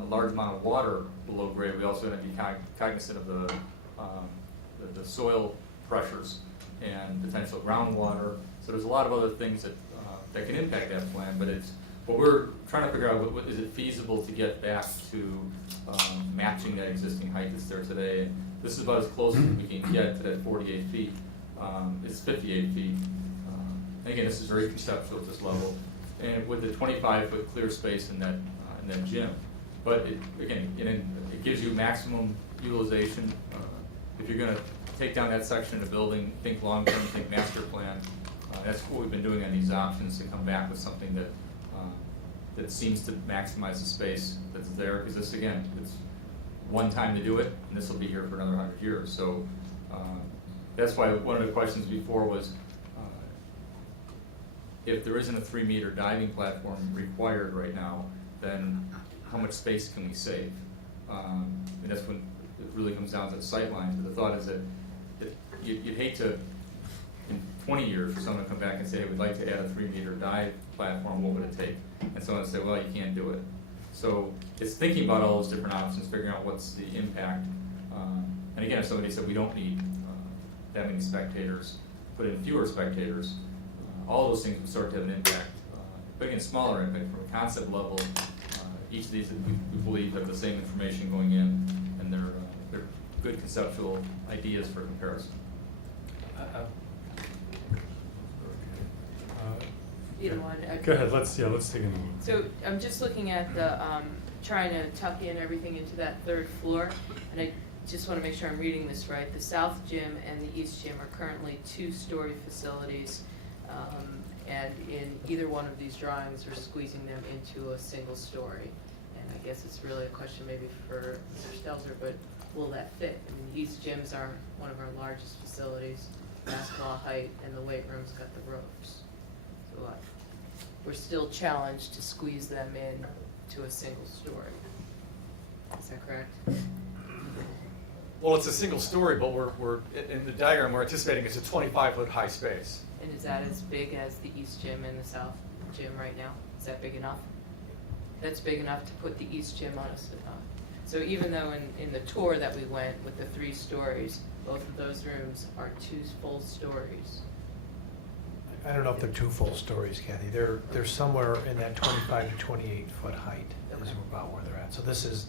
a large amount of water below grade, we also have to be cognizant of the soil pressures and potential groundwater. So there's a lot of other things that can impact that plan. But what we're trying to figure out, what is it feasible to get back to matching that existing height that's there today. And this is about as close as we can get to that 48 feet. It's 58 feet. And again, this is very conceptual at this level. And with the 25-foot clear space in that gym. But it gives you maximum utilization. If you're going to take down that section of the building, think long-term, think master plan. That's what we've been doing on these options, to come back with something that seems to maximize the space that's there. Because this, again, it's one time to do it, and this will be here for another 100 years. So that's why one of the questions before was, if there isn't a 3-meter diving platform required right now, then how much space can we save? And that's when it really comes down to the sight lines. But the thought is that you'd hate to, in 20 years, for someone to come back and say, hey, we'd like to add a 3-meter dive platform, what would it take? And someone would say, well, you can't do it. So it's thinking about all those different options, figuring out what's the impact. And again, if somebody said we don't need that many spectators, put in fewer spectators, all those things would start to have an impact. But again, smaller impact from a concept level. Each of these, we believe, have the same information going in, and they're good conceptual ideas for comparison. Either one. Go ahead, let's take a moment. So I'm just looking at the, trying to tuck in everything into that 3rd floor, and I just want to make sure I'm reading this right. The south gym and the east gym are currently 2-story facilities, and in either one of these drawings, we're squeezing them into a single story. And I guess it's really a question maybe for Mr. Stelzer, but will that fit? I mean, these gyms are one of our largest facilities, basketball height, and the weight room's got the ropes. So we're still challenged to squeeze them in to a single story. Is that correct? Well, it's a single story, but we're in the diagram, we're anticipating it's a 25-foot high space. And is that as big as the east gym and the south gym right now? Is that big enough? That's big enough to put the east gym on us. So even though in the tour that we went with the 3 stories, both of those rooms are 2 full stories. I don't know if they're 2 full stories, Kathy. They're somewhere in that 25 to 28 foot height is about where they're at. So this is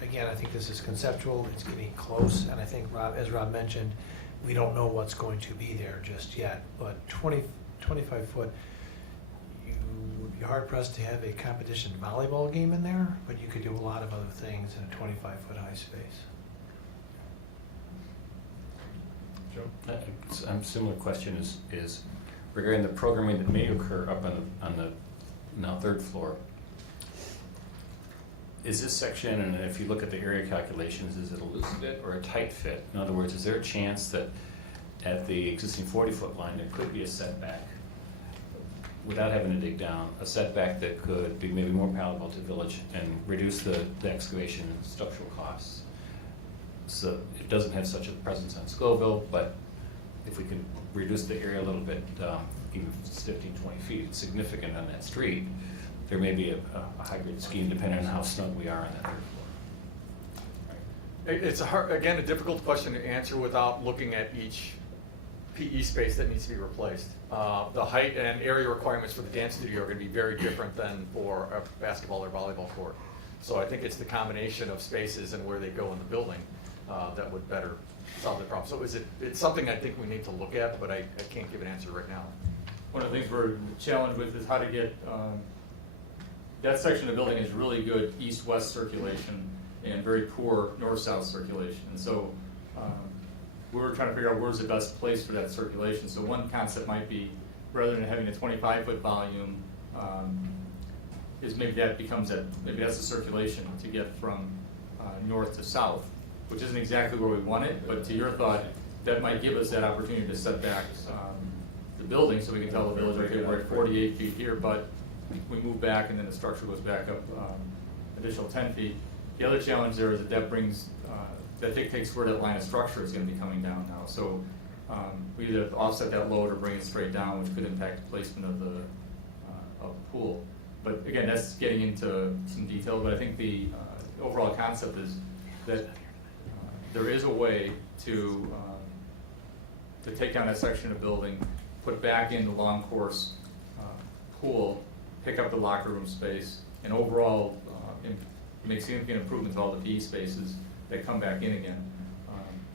again, I think this is conceptual. It's getting close, and I think as Rob mentioned, we don't know what's going to be there just yet. But 25 foot, you would be hard pressed to have a competition volleyball game in there, but you could do a lot of other things in a 25 foot high space. Joe? A similar question is regarding the programming that may occur up on the now 3rd floor. Is this section, and if you look at the area calculations, is it a loose fit or a tight fit? In other words, is there a chance that at the existing 40-foot line there could be a setback, without having to dig down, a setback that could be maybe more palatable to the village and reduce the excavation and structural costs? So it doesn't have such a presence on Scoville, but if we can reduce the area a little bit, even if it's 15, 20 feet, it's significant on that street. There may be a hybrid scheme depending on how snug we are on that 3rd floor. It's a difficult question to answer without looking at each PE space that needs to be replaced. The height and area requirements for the dance studio are going to be very different than for a basketball or volleyball court. So I think it's the combination of spaces and where they go in the building. that would better solve the problem. So it's something I think we need to look at, but I can't give an answer right now. One of the things we're challenged with is how to get, that section of the building is really good east-west circulation and very poor north-south circulation. And so we were trying to figure out where's the best place for that circulation. So one concept might be, rather than having a 25-foot volume, is maybe that becomes that, maybe that's the circulation to get from north to south, which isn't exactly where we want it, but to your thought, that might give us that opportunity to set back the building so we can tell the village, okay, we're at 48 feet here, but we move back and then the structure goes back up additional 10 feet. The other challenge there is that brings, that dictates where that line of structure is going to be coming down now. So we either have to offset that load or bring it straight down, which could impact the placement of the pool. But again, that's getting into some detail, but I think the overall concept is that there is a way to take down that section of building, put back in the long course pool, pick up the locker room space, and overall make significant improvements to all the PE spaces that come back in again.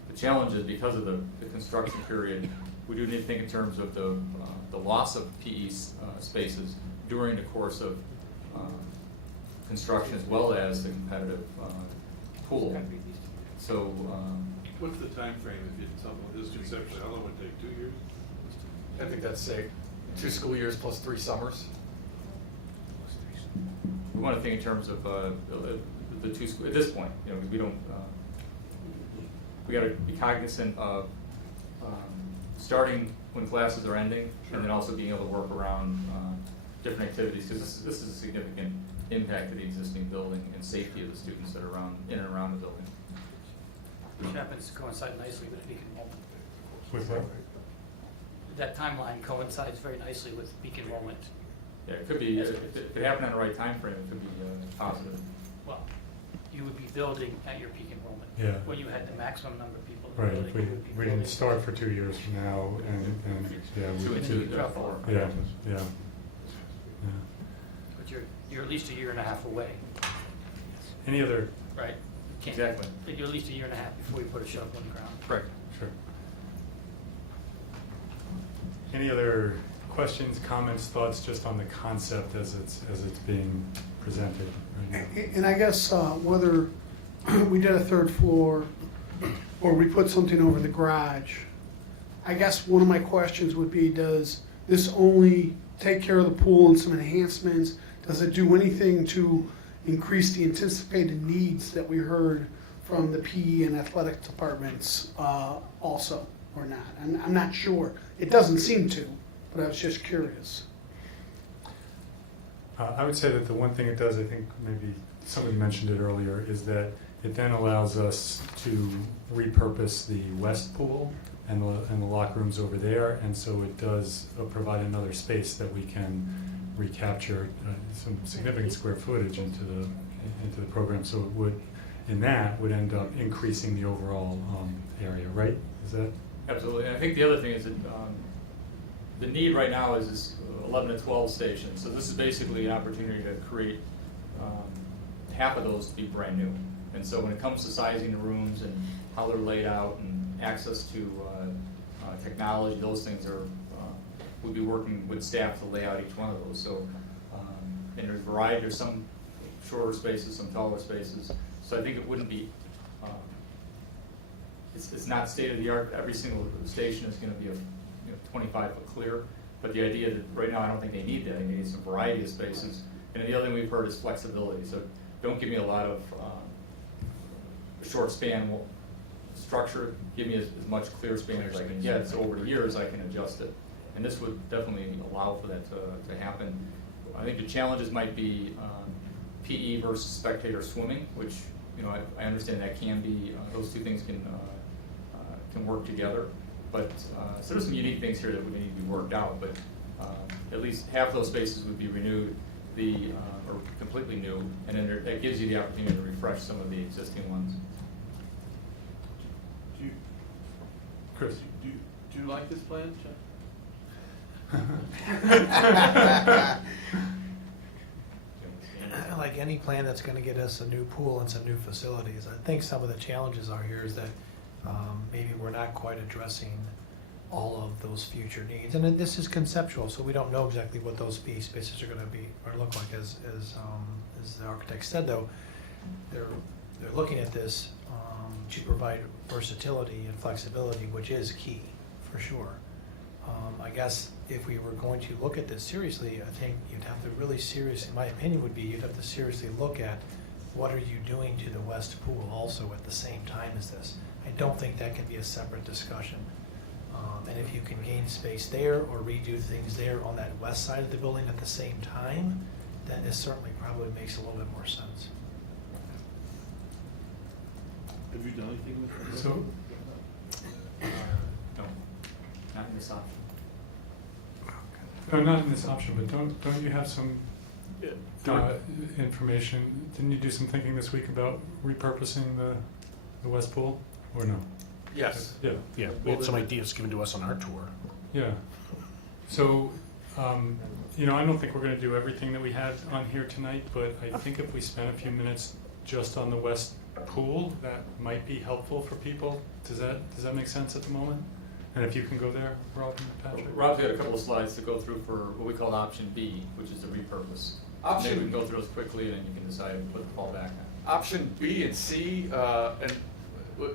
The challenge is because of the construction period, we do need to think in terms of the loss of PE spaces during the course of construction as well as the competitive pool. So what's the time frame if you did something like this conceptually? How long would it take, 2 years? I think that's say 2 school years plus 3 summers. we want to think in terms of the two at this point. You know, we don't. We got to be cognizant of starting when classes are ending, and then also being able to work around different activities, because this is a significant impact to the existing building and safety of the students that are around in and around the building. Which happens to coincide nicely with Beacon enrollment. With what? That timeline coincides very nicely with peak enrollment. Yeah, it could be, if it happened in the right time frame, it could be positive. Well, you would be building at your peak enrollment. Yeah. When you had the maximum number of people in the Right, building. if you would be we didn't building. start for 2 years from now, and yeah, we 2 and 2, 4. Yeah, yeah. But you're at least a year and a half away, Any other? right? You can't- Exactly. But you're at least a year and a half before you put a shovel in the ground. Correct. Sure. Any other questions, comments, thoughts, just on the concept as it's being presented right now? And I guess whether we did a third floor or we put something over the garage, I guess one of my questions would be, does this only take care of the pool and some enhancements? Does it do anything to increase the anticipated needs that we heard from the PE and athletic departments also, or not? I'm not sure. It doesn't seem to, but I was just curious. I would say that the one thing it does, I think maybe somebody mentioned it earlier, is that it then allows us to repurpose the west pool and the locker rooms over there, and so it does provide another space that we can recapture some significant square footage into the program. So it would, in that, would end up increasing the overall area, right? Is that? Absolutely, and I think the other thing is that the need right now is this 11 to 12 stations. So this is basically an opportunity to create half of those to be brand new. And so when it comes to sizing the rooms and how they're laid out and access to technology, those things are, we'll be working with staff to lay out each one of those. So, and there's variety, there's some shorter spaces, some taller spaces. So I think it wouldn't be, it's not state of the art. Every single station is going to be a 25-foot clear. But the idea that right now I don't think they need that. They need some variety of spaces. And the other thing we've heard is flexibility. So don't give me a lot of short span structure. Give me as much clear span as I can get. So over the years I can adjust it. And this would definitely allow for that to happen. I think the challenges might be PE versus spectator swimming, which I understand that can be those two things can work together. But so there's some unique things here that would need to be worked out. But at least half those spaces would be renewed, or completely new, and then that gives you the opportunity to refresh some of the existing ones. Chris? Do you like this plan, Chuck? I like like any plan that's gonna get us a new pool and some new facilities. I think some of the challenges are here is that maybe we're not quite addressing all of those future needs. And then this is conceptual, so we don't know exactly what those PE spaces are gonna be, or look like. As the architect said, though, they're looking at this to provide versatility and flexibility, which is key, for sure. I guess if we were going to look at this seriously, I think you'd have to really seriously, my opinion would be, you'd have to seriously look at what are you doing to the west pool also at the same time as this. I don't think that can be a separate discussion. And if you can gain space there or redo things there on that west side of the building at the same time, then this certainly probably makes a little bit more sense. Have you done anything with that? So, No, not in this option. no, not in this option, but don't you have some information? Didn't you do some thinking this week about repurposing the West Pool, or no? Yes. Yeah. Yeah, we had some ideas given to us on our tour. Yeah. So, you know, I don't think we're gonna do everything that we had on here tonight, but I think if we spend a few minutes just on the West Pool, that might be helpful for people. Does that make sense at the moment? And if you can go there, Rob and Patrick? Rob's got a couple of slides to go through for what we call option B, which is the repurpose. Maybe we can go through those quickly and then you can decide what to fall back on. Option B and C, and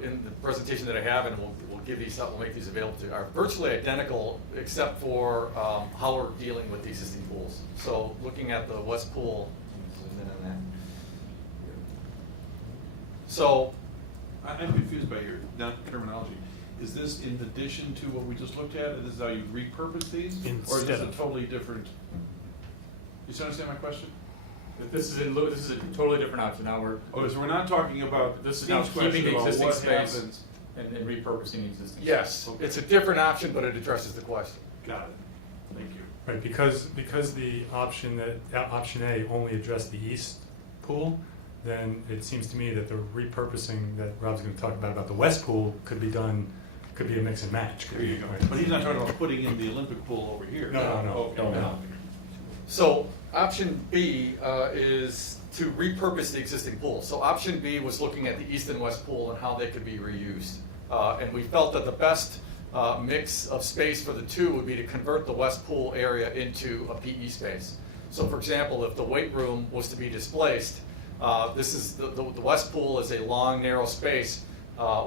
in the presentation that I have, and we'll give these up, we'll make these available to you, are virtually identical except for how we're dealing with the existing pools. So looking at the West Pool, zoom in on that. So, I'm confused by your terminology. Is this in addition to what we just looked at, and this is how you repurpose these? Or is this a totally different, you still understand my question? This is a totally different option. Now we're. Okay, so we're not talking about This is now Steve's keeping question the about existing what space happens. and repurposing the existing. yes, Okay. it's a different option, but it addresses the question. Got it, thank you. Right, because the option option A only addressed the east pool, then it seems to me that the repurposing that Rob's gonna talk about the west pool could be a mix and match. There you go. Right. But he's not talking about putting in the Olympic pool over here. No. Okay. No. So option B is to repurpose the existing pool. So option B was looking at the east and west pool and how they could be reused. And we felt that the best mix of space for the two would be to convert the west pool area into a PE space. So for example, if the weight room was to be displaced, this is the west pool is a long, narrow space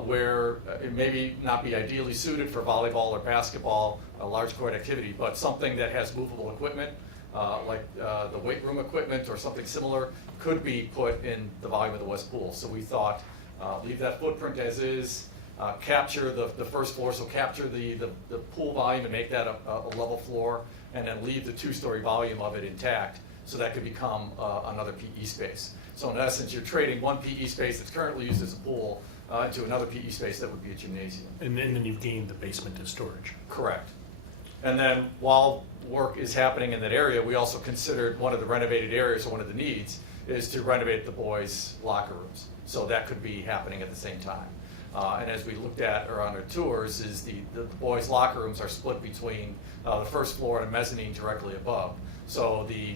where it may not be ideally suited for volleyball or basketball, a large court activity, but something that has movable equipment, like the weight room equipment or something similar, could be put in the volume of the west pool. So we thought, leave that footprint as is, capture the first floor, so capture the pool volume and make that a level floor, and then leave the two-story volume of it intact, so that could become another PE space. So in essence, you're trading one PE space that's currently used as a pool into another PE space that would be a gymnasium. And then you've gained the basement as storage. Correct. And then while work is happening in that area, we also considered one of the renovated areas, or one of the needs, is to renovate the boys' locker rooms. So that could be happening at the same time. And as we looked at or on our tours, is the boys' locker rooms are split between the first floor and a mezzanine directly above. So the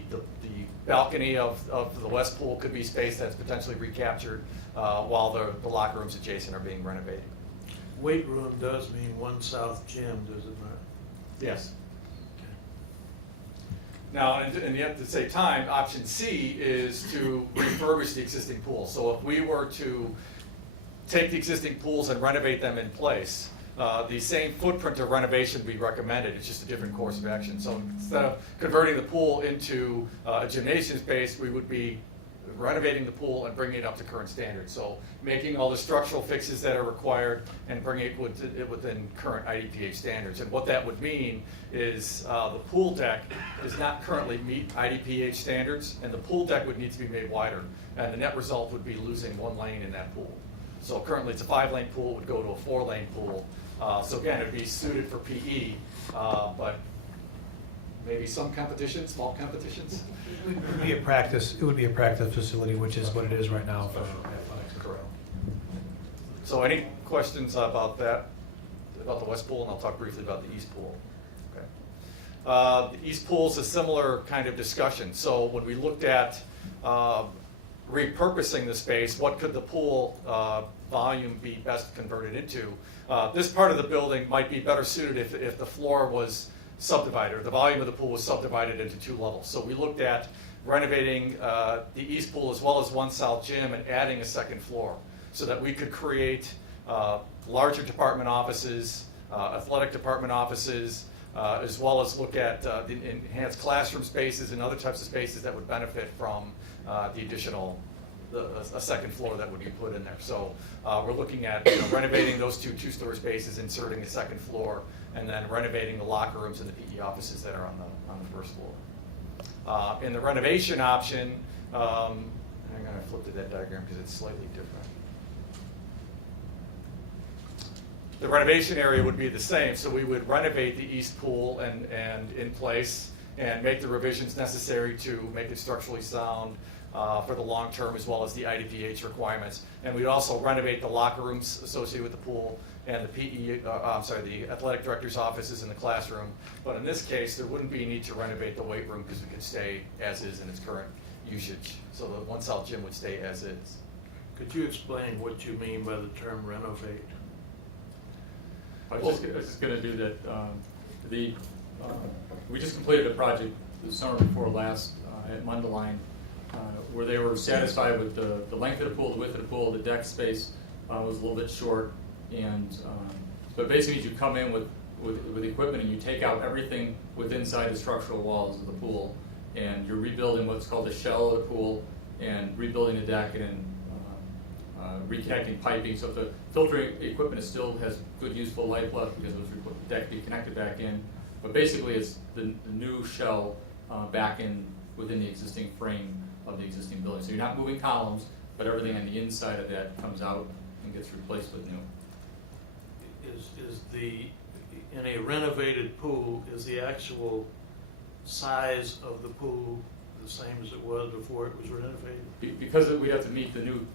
balcony of the west pool could be space that's potentially recaptured while the locker rooms adjacent are being renovated. Weight room does mean one south gym, does it not? Yes. Now, and yet at the same time, option C is to refurbish the existing pool. So if we were to take the existing pools and renovate them in place, the same footprint of renovation would be recommended. It's just a different course of action. So instead of converting the pool into a gymnasium space, we would be renovating the pool and bringing it up to current standards. So making all the structural fixes that are required and bringing it within current IDPH standards. And what that would mean is the pool deck does not currently meet IDPH standards, and the pool deck would need to be made wider. And the net result would be losing one lane in that pool. So currently it's a 5-lane pool, it would go to a 4-lane pool. So again, it would be suited for PE, but maybe some competitions, small competitions. It would be a practice facility, which is what it is right now for athletics. Correct. So any questions about that, about the west pool, and I'll talk briefly about the east pool. Okay. The east pool is a similar kind of discussion. So when we looked at repurposing the space, what could the pool volume be best converted into? This part of the building might be better suited if the floor was subdivided, or the volume of the pool was subdivided into 2 levels. So we looked at renovating the east pool as well as one south gym and adding a 2nd floor so that we could create larger department offices, athletic department offices, as well as look at the enhanced classroom spaces and other types of spaces that would benefit from the additional, a 2nd floor that would be put in there. So we're looking at renovating those 2 two-story spaces, inserting a 2nd floor, and then renovating the locker rooms and the PE offices that are on the 1st floor. In the renovation option, I'm going to flip to that diagram because it's slightly different. The renovation area would be the same, so we would renovate the east pool and in place and make the revisions necessary to make it structurally sound for the long term, as well as the IDPH requirements. And we'd also renovate the locker rooms associated with the pool and the the athletic director's offices in the classroom. But in this case, there wouldn't be a need to renovate the weight room because we could stay as is in its current usage. So the one south gym would stay as is. Could you explain what you mean by the term renovate? I was just going to do that. We just completed a project the summer before last at Mundelein, where they were satisfied with the length of the pool, the width of the pool, the deck space was a little bit short, and but basically you come in with equipment and you take out everything within inside the structural walls of the pool, and you're rebuilding what's called the shell of the pool and rebuilding the deck and reconnecting piping, so the filtering equipment still has good useful life left because it was the deck be connected back in. But basically, it's the new shell back in within the existing frame of the existing building. So you're not moving columns, but everything on the inside of that comes out and gets replaced with new. In a renovated pool, is the actual size of the pool the same as it was before it was renovated? Because we have to meet the new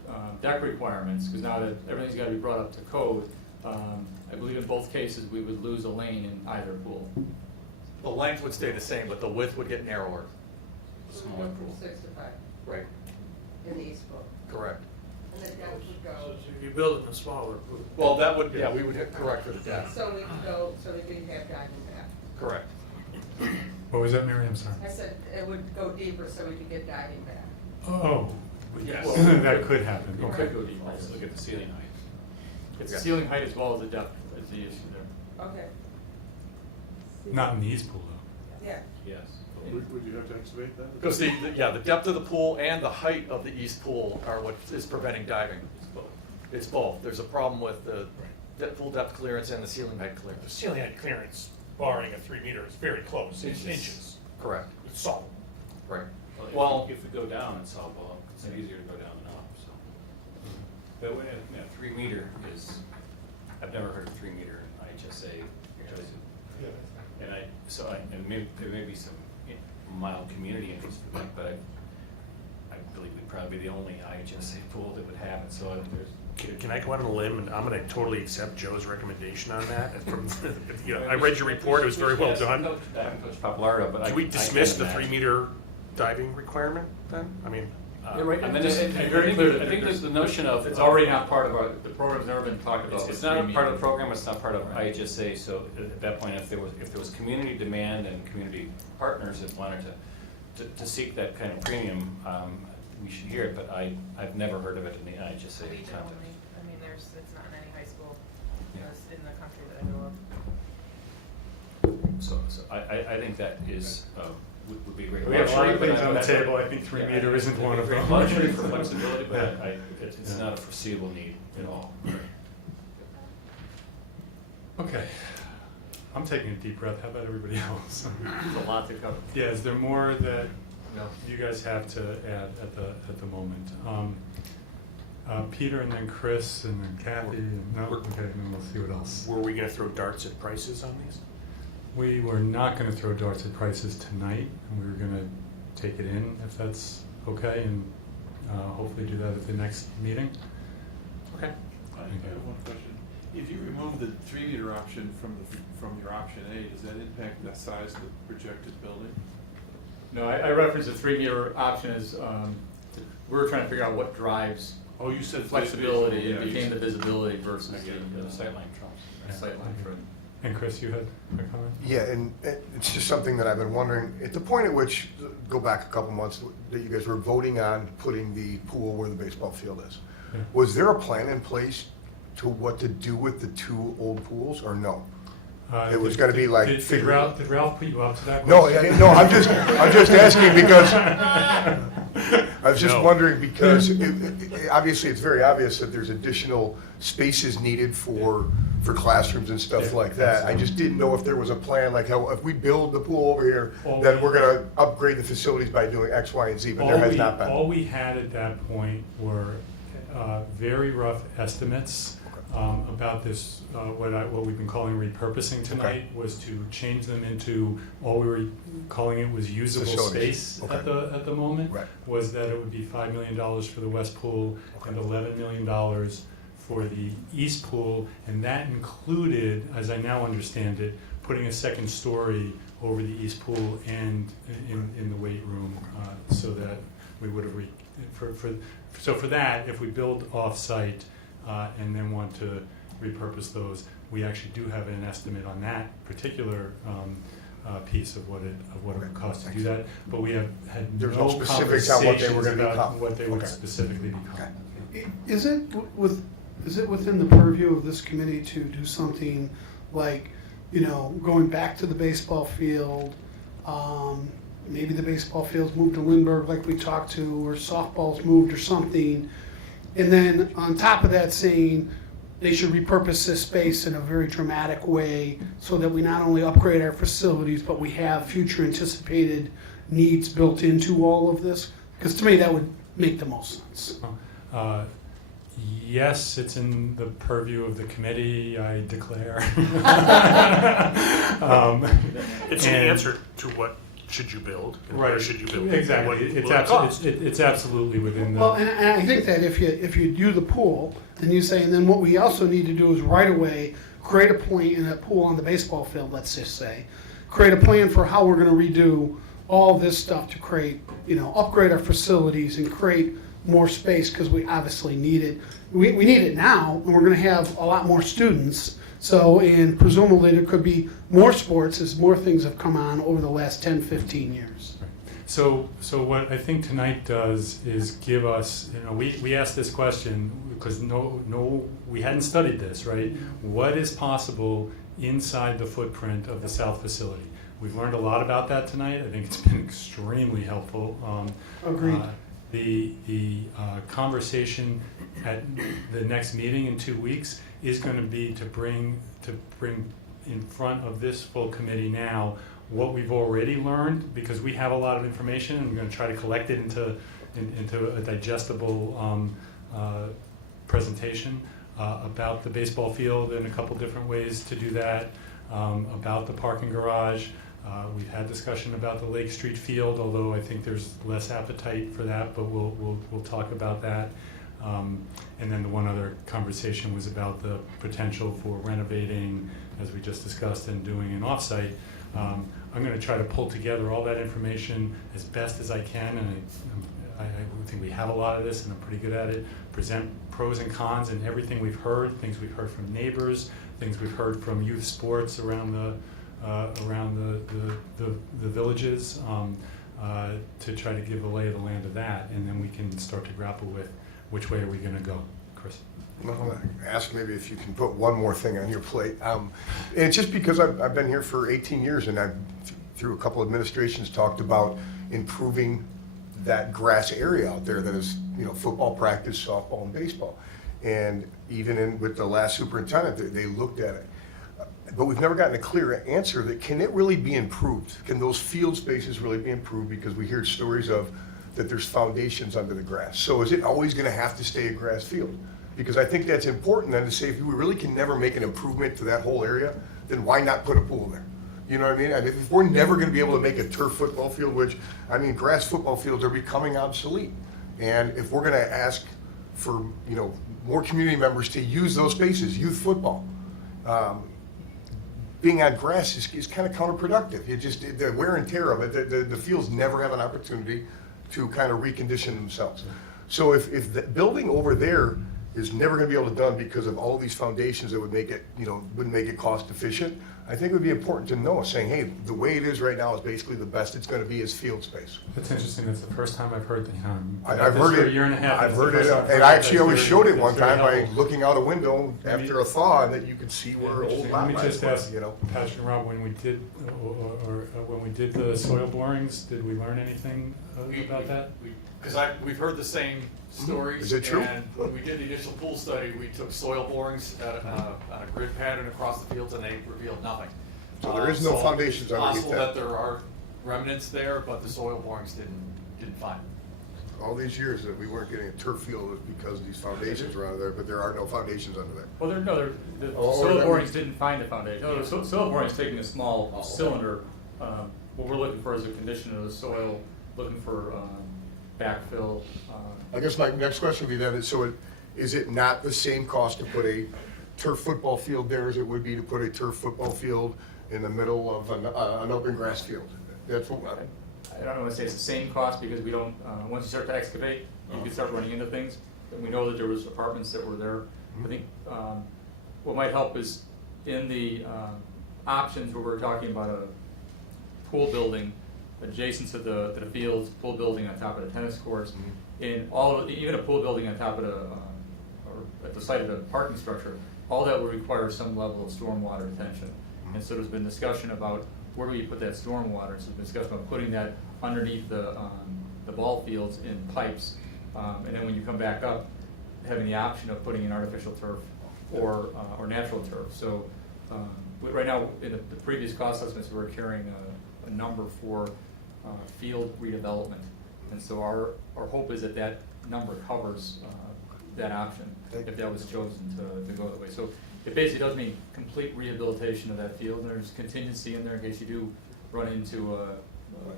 deck requirements, because now that everything's got to be brought up to code, I believe in both cases we would lose a lane in either pool. The length would stay the same, but the width would get narrower. So we go from 6 to 5 Right. in the east pool. Correct. And the deck would go. So you're building a smaller pool? Well, that would, yeah, we would hit correct for the deck. So we could go, so we could have diving back. Correct. What was that, Mary? I'm sorry. I said it would go deeper so we could get diving back. Oh, Yes. that could happen. It Okay. could go deeper. Let's look at the ceiling height. It's the ceiling height as well as the depth is the issue there. Okay. Not in the east pool, though. Yeah. Yes. Would you have to excavate that? Because the depth of the pool and the height of the east pool are what is preventing diving. It's both. There's a problem with the pool depth clearance and the ceiling height The clearance. ceiling height clearance, barring a 3 meter, is very close, it's inches. Correct. It's solid. Right. Well, if we go down, it's all, well, it's easier to go down than up, so. But, 3 meter is, I've never heard of 3 meter in IHSA. And maybe, there may be some mild community interest in that, but I believe we'd probably be the only IHSA pool that would have it, so there's. Can I go out on a limb, and I'm gonna totally accept Joe's recommendation on that? And from, I read your report, it was very well done. Coach Papalardo, but Should we dismiss the 3 meter diving requirement then? I mean. You're right. I mean, I think there's the notion of. It's already not part of the program's never been talked about. It's not a part of the program, it's not part of IHSA, so at that point, if there was community demand and community partners that wanted to seek that kind of premium, we should hear it, but I've never heard of it in the IHSA Region context. only. I mean, it's not in any high school in the country that I know of. So I think that is, would be great. We have a lot of Luxury, things but on the I- table. I think 3 meter isn't one of them. Luxury for flexibility, but Yeah. it's not a foreseeable need at all. Okay. I'm taking a deep breath. How about everybody else? There's a lot to cover. Yeah, is there more that you guys have to add at the moment? Peter and then Chris and then Kathy. And, no? Okay, then we'll see what else. Were we gonna throw darts at prices on these? We were not going to throw darts at prices tonight, and we were going to take it in if that's okay, and hopefully do that at the next meeting. Okay. I have one question. If you remove the 3 meter option from your option A, does that impact the size of the projected building? No, I referenced the 3 meter option as we were trying to figure out what drives Oh, you said flexibility, yeah, it you became the said- visibility versus I get it, the the sightline trumps. sightline trend. And Chris, you had a comment? Yeah, and it's just something that I've been wondering, at the point at which, go back a couple months, that you guys were voting on putting the pool where the baseball field is. Yeah. Was there a plan in place to what to do with the two old pools, or no? It was gonna be like Did figure- Ralph put you up to that No, question? no, I'm just asking because, I was just No. wondering because, obviously, it's very obvious that there's additional spaces needed for classrooms and stuff Yeah, like that. I just didn't know if there was a plan, like how, if we build the pool over here, All then we- we're gonna upgrade the facilities by doing X, Y, and Z, but there has not been. All we had at that point were very rough estimates about this, what we've been calling repurposing tonight, was to change them into, all we were calling it was usable Facilities. space Okay. at the moment. Right. Was that it would be $5 million for the west pool and $11 million for the east pool, and that included, as I now understand it, putting a second story over the east pool and in the weight room, so that we would have, so for that, if we build off-site and then want to repurpose those, we actually do have an estimate on that particular piece of what it would cost to do that, but we have had There's no no specifics on what they were conversations gonna about become. what they would Okay. specifically become. Okay. Is it within the purview of this committee to do something like, going back to the baseball field, maybe the baseball field's moved to Lindbergh like we talked to, or softball's moved or something, and then on top of that saying they should repurpose this space in a very dramatic way so that we not only upgrade our facilities, but we have future anticipated needs built into all of this? Because to me, that would make the most sense. Yes, it's in the purview of the committee, I declare. It's an and- answer to what should you build, and where should you build it, and Exactly, what it's will it cost. it's absolutely within the. Well, and I think that if you do the pool, then you say, and then what we also need to do is right away, create a plan in a pool on the baseball field, let's just say, create a plan for how we're gonna redo all this stuff to create, upgrade our facilities and create more space, because we obviously need it. We need it now, and we're gonna have a lot more students. So, and presumably there could be more sports as more things have come on over the last 10, 15 years. So what I think tonight does is give us, we asked this question because we hadn't studied this, right? What is possible inside the footprint of the south facility? We've learned a lot about that tonight. I think it's been extremely helpful. Agreed. The conversation at the next meeting in 2 weeks is going to be to bring in front of this full committee now what we've already learned, because we have a lot of information and we're going to try to collect it into a digestible presentation about the baseball field and a couple different ways to do that, about the parking garage. We've had discussion about the Lake Street field, although I think there's less appetite for that, but we'll talk about that. And then the one other conversation was about the potential for renovating, as we just discussed, and doing an offsite. I'm going to try to pull together all that information as best as I can, and I think we have a lot of this, and I'm pretty good at it. Present pros and cons and everything we've heard, things we've heard from neighbors, things we've heard from youth sports around the villages, to try to give a lay of the land of that, and then we can start to grapple with which way are we going to go, Chris. Well, ask maybe if you can put one more thing on your plate. And it's just because I've been here for 18 years, and I've, through a couple administrations, talked about improving that grass area out there that is, football practice, softball, and baseball. And even with the last superintendent, they looked at it. But we've never gotten a clear answer that can it really be improved? Can those field spaces really be improved? Because we hear stories of that there's foundations under the grass. So is it always going to have to stay a grass field? Because I think that's important then to say, if we really can never make an improvement to that whole area, then why not put a pool there? You know what I mean? If we're never going to be able to make a turf football field, which, grass football fields are becoming obsolete. And if we're going to ask for, more community members to use those spaces, youth football, being on grass is kind of counterproductive. The wear and tear of it, the fields never have an opportunity to kind of recondition themselves. So if the building over there is never gonna be able to done because of all these foundations that would make it, wouldn't make it cost efficient, I think it would be important to know, saying, hey, the way it is right now is basically the best it's gonna be is field space. That's interesting, that's the first time I've heard that. I've heard For it. a year and a half. I've that's the heard it, first time I've and heard I it. actually That's always very- showed it that's one very time by helpful. looking out a window Let me- after a thaw, and that you could see where old Interesting. lot Let me lines just were, ask Patrick and Rob, when we did, when we did the soil borings, did we learn anything about that? Because we've heard the same stories. Is it true? And when we did the initial pool study, we took soil borings on a grid pattern across the fields, and they revealed nothing. So there is no foundations It's underneath possible that. that there are remnants there, but the soil borings didn't find them. All these years that we weren't getting a turf field was because these foundations were under there, but there are no foundations under there. Well, the Oh, soil that- borings didn't find a foundation. No, the soil boring's taking a small cylinder. What we're looking for is a condition of the soil, looking for backfill. I guess my next question would be then, is it not the same cost to put a turf football field there as it would be to put a turf football field in the middle of an open grass field? That's what, I don't want to say it's the same cost because we don't, once you start to excavate, you can start running into things. And we know that there was apartments that were there. I think what might help is in the options where we're talking about a pool building adjacent to the fields, pool building on top of the tennis courts, in all of, even a pool building on top of the, or at the site of the parking structure, all that would require some level of stormwater retention. And so there's been discussion about where do we put that stormwater? So there's been discussion about putting that underneath the ball fields in pipes. And then when you come back up, having the option of putting in artificial turf or natural turf. So right now, in the previous cost estimates, we were carrying a number for field redevelopment. And so our hope is that that number covers that option, if that was chosen to go that way. So it basically does mean complete rehabilitation of that field, and there's contingency in there in case you do run into a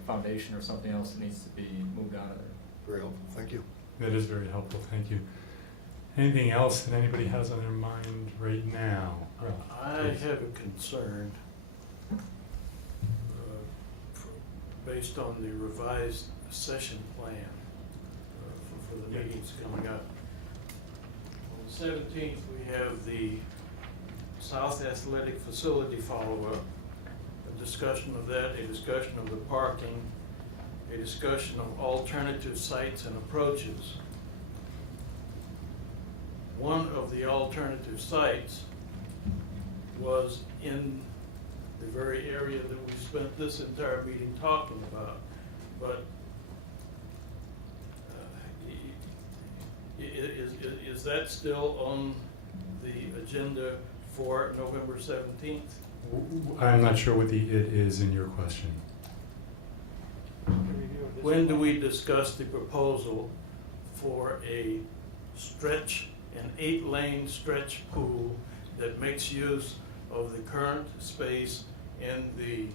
foundation or something else that needs to be moved out of there. very helpful, thank you. That is very helpful, thank you. Anything else that anybody has on their mind right now? I have a concern based on the revised session plan for the meetings coming up. On the 17th, we have the South Athletic Facility follow-up, a discussion of that, a discussion of the parking, a discussion of alternative sites and approaches. One of the alternative sites was in the very area that we spent this entire meeting talking about. But is that still on the agenda for November 17th? I'm not sure what the "it" is in your question. When do we discuss the proposal for a stretch, an 8-lane stretch pool that makes use of the current space in the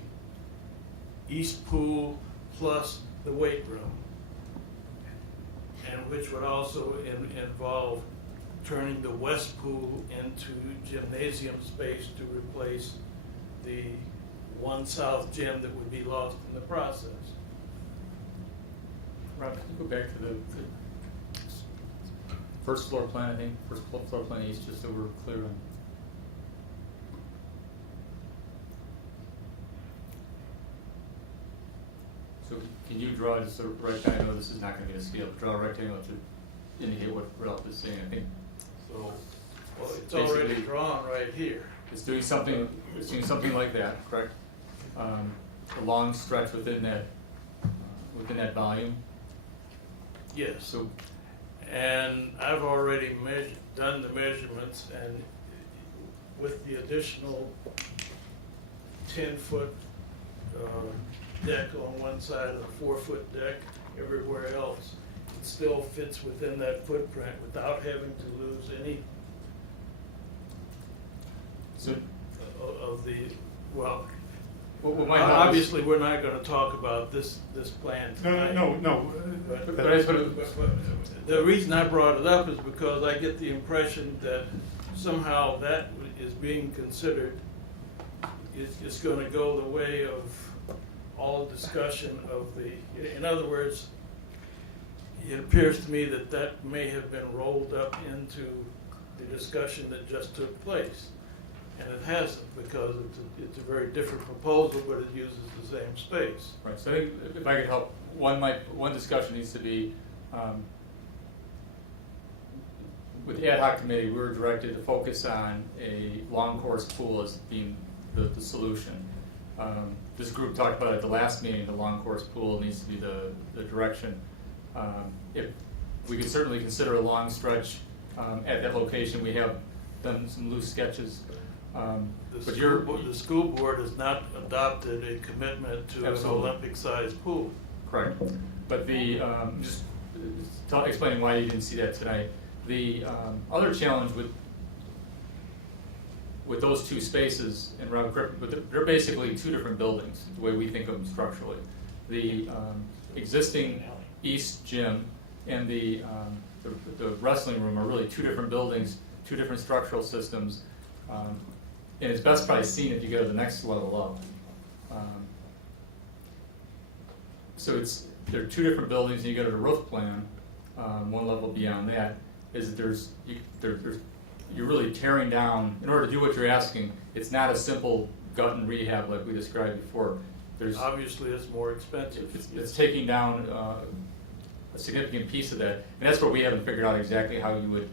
east pool plus the weight room? And which would also involve turning the west pool into gymnasium space to replace the one south gym that would be lost in the process. Rob, can you go back to the first floor plan, I think, first floor plan east, just so we're clear on. So can you draw just a rectangle? I know this is not going to be a scale, but draw a rectangle to indicate what Ralph is saying, I think. So, well, it's already Basically, drawn right here. It's doing something like that, correct? A long stretch within that volume. Yes. So, And I've already done the measurements, and with the additional 10-foot deck on one side and a 4-foot deck everywhere else, it still fits within that footprint without having to lose any of the, well, obviously, we're not gonna talk about this plan tonight. No. But the reason I brought it up is because I get the impression that somehow that is being considered, it's gonna go the way of all discussion of the, in other words, it appears to me that that may have been rolled up into the discussion that just took place. And it hasn't, because it's a very different proposal, but it uses the same space. Right, so I think if I could help, one discussion needs to be, with the ad hoc committee, we were directed to focus on a long course pool as being the solution. This group talked about at the last meeting, the long course pool needs to be the direction. If we could certainly consider a long stretch at that location. We have done some loose sketches. The school board has not adopted a commitment to an Olympic-sized pool. Correct. But just explaining why you didn't see that tonight. The other challenge with those two spaces, and Rob, but they're basically two different buildings, the way we think of them structurally. The existing east gym and the wrestling room are really two different buildings, two different structural systems. And it's best probably seen if you go to the next level up. So there are two different buildings, and you go to the roof plan, one level beyond that, is that you're really tearing down, in order to do what you're asking, it's not a simple gut and rehab like we described before. Obviously, it's more expensive. It's taking down a significant piece of that, and that's where we haven't figured out exactly how you would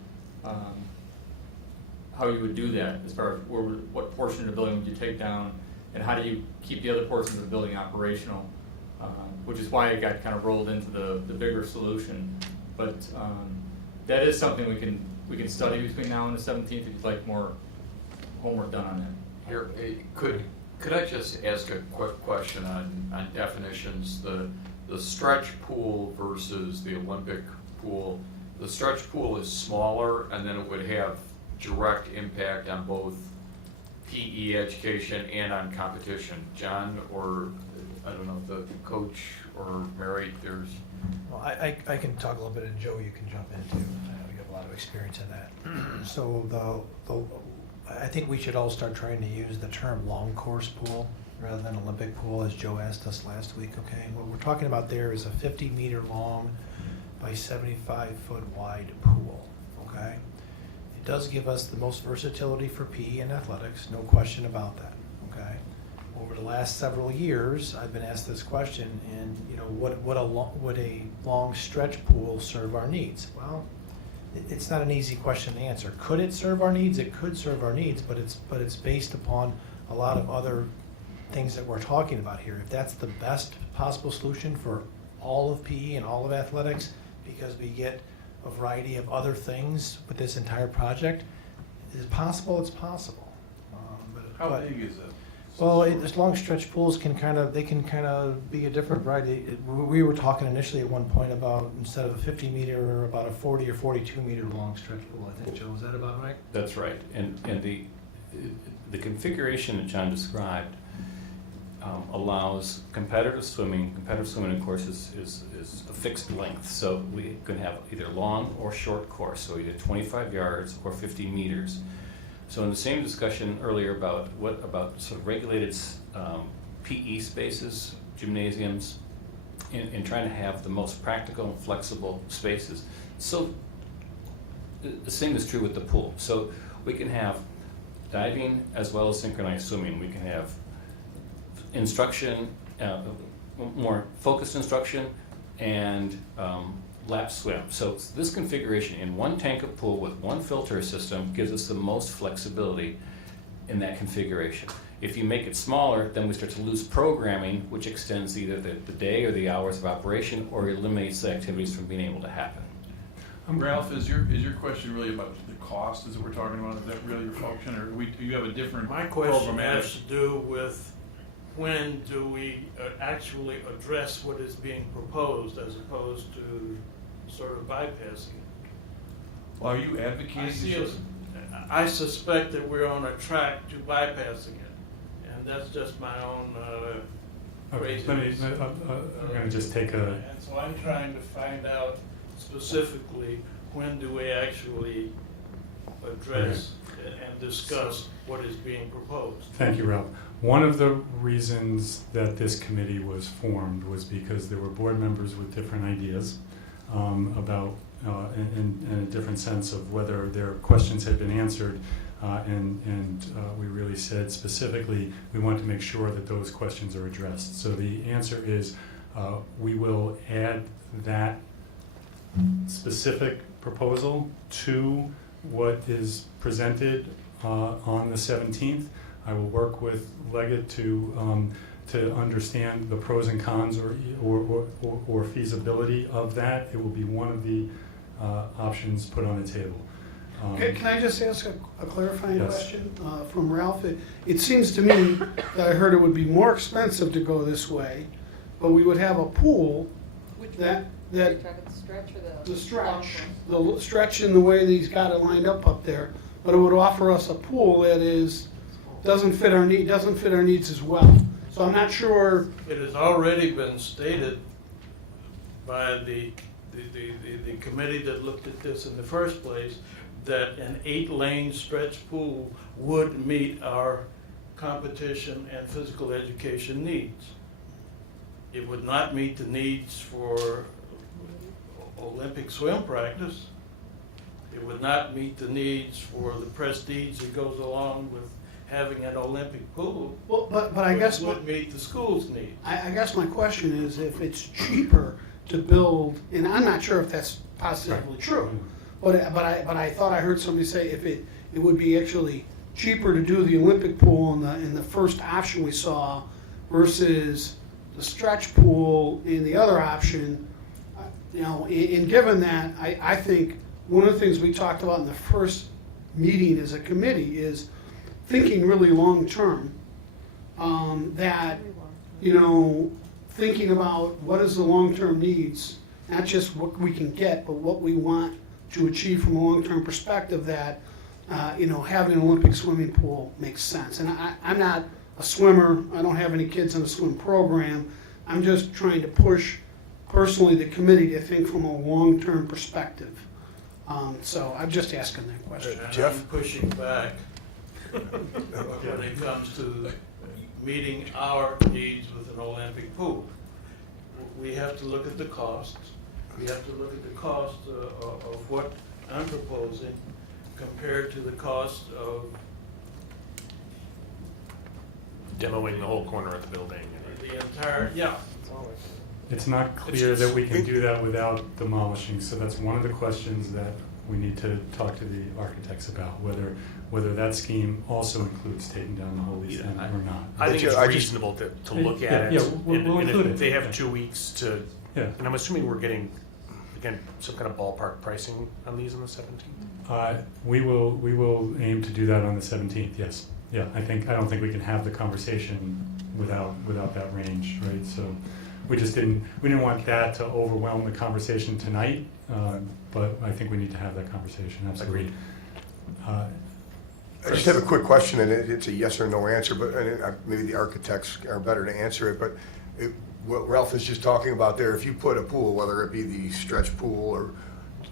do that, as far as what portion of the building would you take down, and how do you keep the other portions of the building operational, which is why it got kind of rolled into the bigger solution. But that is something we can study between now and the 17th if you'd like more homework done on that. Here, could I just ask a quick question on definitions? The stretch pool versus the Olympic pool. The stretch pool is smaller, and then it would have direct impact on both PE education and on competition. John, or I don't know, the coach or Mary, there's... Well, I can talk a little bit, and Joe, you can jump in too. We have a lot of experience in that. So I think we should all start trying to use the term long course pool rather than Olympic pool, as Joe asked us last week, okay? What we're talking about there is a 50-meter long by 75-foot wide pool, okay? It does give us the most versatility for PE and athletics, no question about that, okay? Over the last several years, I've been asked this question, and would a long stretch pool serve our needs? Well, it's not an easy question to answer. Could it serve our needs? It could serve our needs, but it's based upon a lot of other things that we're talking about here. If that's the best possible solution for all of PE and all of athletics, because we get a variety of other things with this entire project, is it possible? It's possible. How big is it? Well, this long stretch pools can kind of be a different variety. We were talking initially at one point about, instead of a 50 meter, about a 40 or 42 meter long stretch pool, I think, Joe, is that about right? That's right, and the configuration that John described allows competitive swimming. Competitive swimming, of course, is a fixed length, so we can have either long or short course, so either 25 yards or 50 meters. So in the same discussion earlier about sort of regulated PE spaces, gymnasiums, in trying to have the most practical and flexible spaces. So the same is true with the pool. So we can have diving as well as synchronized swimming. We can have instruction, more focused instruction, and lap swim. So this configuration in one tank of pool with one filter system gives us the most flexibility in that configuration. If you make it smaller, then we start to lose programming, which extends either the day or the hours of operation, or eliminates the activities from being able to happen. Ralph, is your question really about the cost? Is what we're talking about? Is that really your function, or do you have a different My question programmatic? has to do with when do we actually address what is being proposed, as opposed to sort of bypassing it. Well, are you advocating? I suspect that we're on a track to bypassing it, and that's just my own craziness. I'm going to just take a... And so I'm trying to find out specifically, when do we actually address and discuss what is being proposed? Thank you, Ralph. One of the reasons that this committee was formed was because there were board members with different ideas. about, in a different sense of whether their questions had been answered. And we really said specifically, we want to make sure that those questions are addressed. So the answer is, we will add that specific proposal to what is presented on the 17th. I will work with Leggett to understand the pros and cons or feasibility of that. It will be one of the options put on the table. Can I just ask a clarifying Yes. question from Ralph? It seems to me that I heard it would be more expensive to go this way, but we would have a pool that the stretch in the way that he's got it lined up there, but it would offer us a pool that doesn't fit our needs as well. So I'm not sure. It has already been stated by the committee that looked at this in the first place that an 8-lane stretch pool would meet our competition and physical education needs. It would not meet the needs for Olympic swim practice. It would not meet the needs for the prestige that goes along with having an Olympic pool. Well, but I guess it would meet the school's needs. I guess my question is if it's cheaper to build, and I'm not sure if that's possibly true, but I thought I heard somebody say if it would be actually cheaper to do the Olympic pool in the first option we saw versus the stretch pool in the other option. You know, and given that, I think one of the things we talked about in the first meeting as a committee is thinking really long term. That, you know, thinking about what is the long-term needs, not just what we can get, but what we want to achieve from a long-term perspective that, you know, having an Olympic swimming pool makes sense. And I'm not a swimmer. I don't have any kids in a swim program. I'm just trying to push, personally, the committee to think from a long-term perspective. So I'm just asking that question. And Jeff? I'm pushing back when it comes to meeting our needs with an Olympic pool. We have to look at the costs. We have to look at the cost of what I'm proposing compared to the cost of Demoing the whole corner of the building. the entire, yeah. It's not clear that we can do that without demolishing, so that's one of the questions that we need to talk to the architects about, whether that scheme also includes taking down the whole east end or not. I think it's I just- reasonable to look at it. Yeah, we'll and include if it. they have 2 weeks to, Yeah. and I'm assuming we're getting, again, some kind of ballpark pricing on these on the 17th? We will aim to do that on the 17th, yes. Yeah, I don't think we can have the conversation without that range, right? So we didn't want that to overwhelm the conversation tonight, but I think we need to have that conversation, absolutely. I just have a quick question, and it's a yes or no answer, but maybe the architects are better to answer it, but what Ralph is just talking about there, if you put a pool, whether it be the stretch pool, or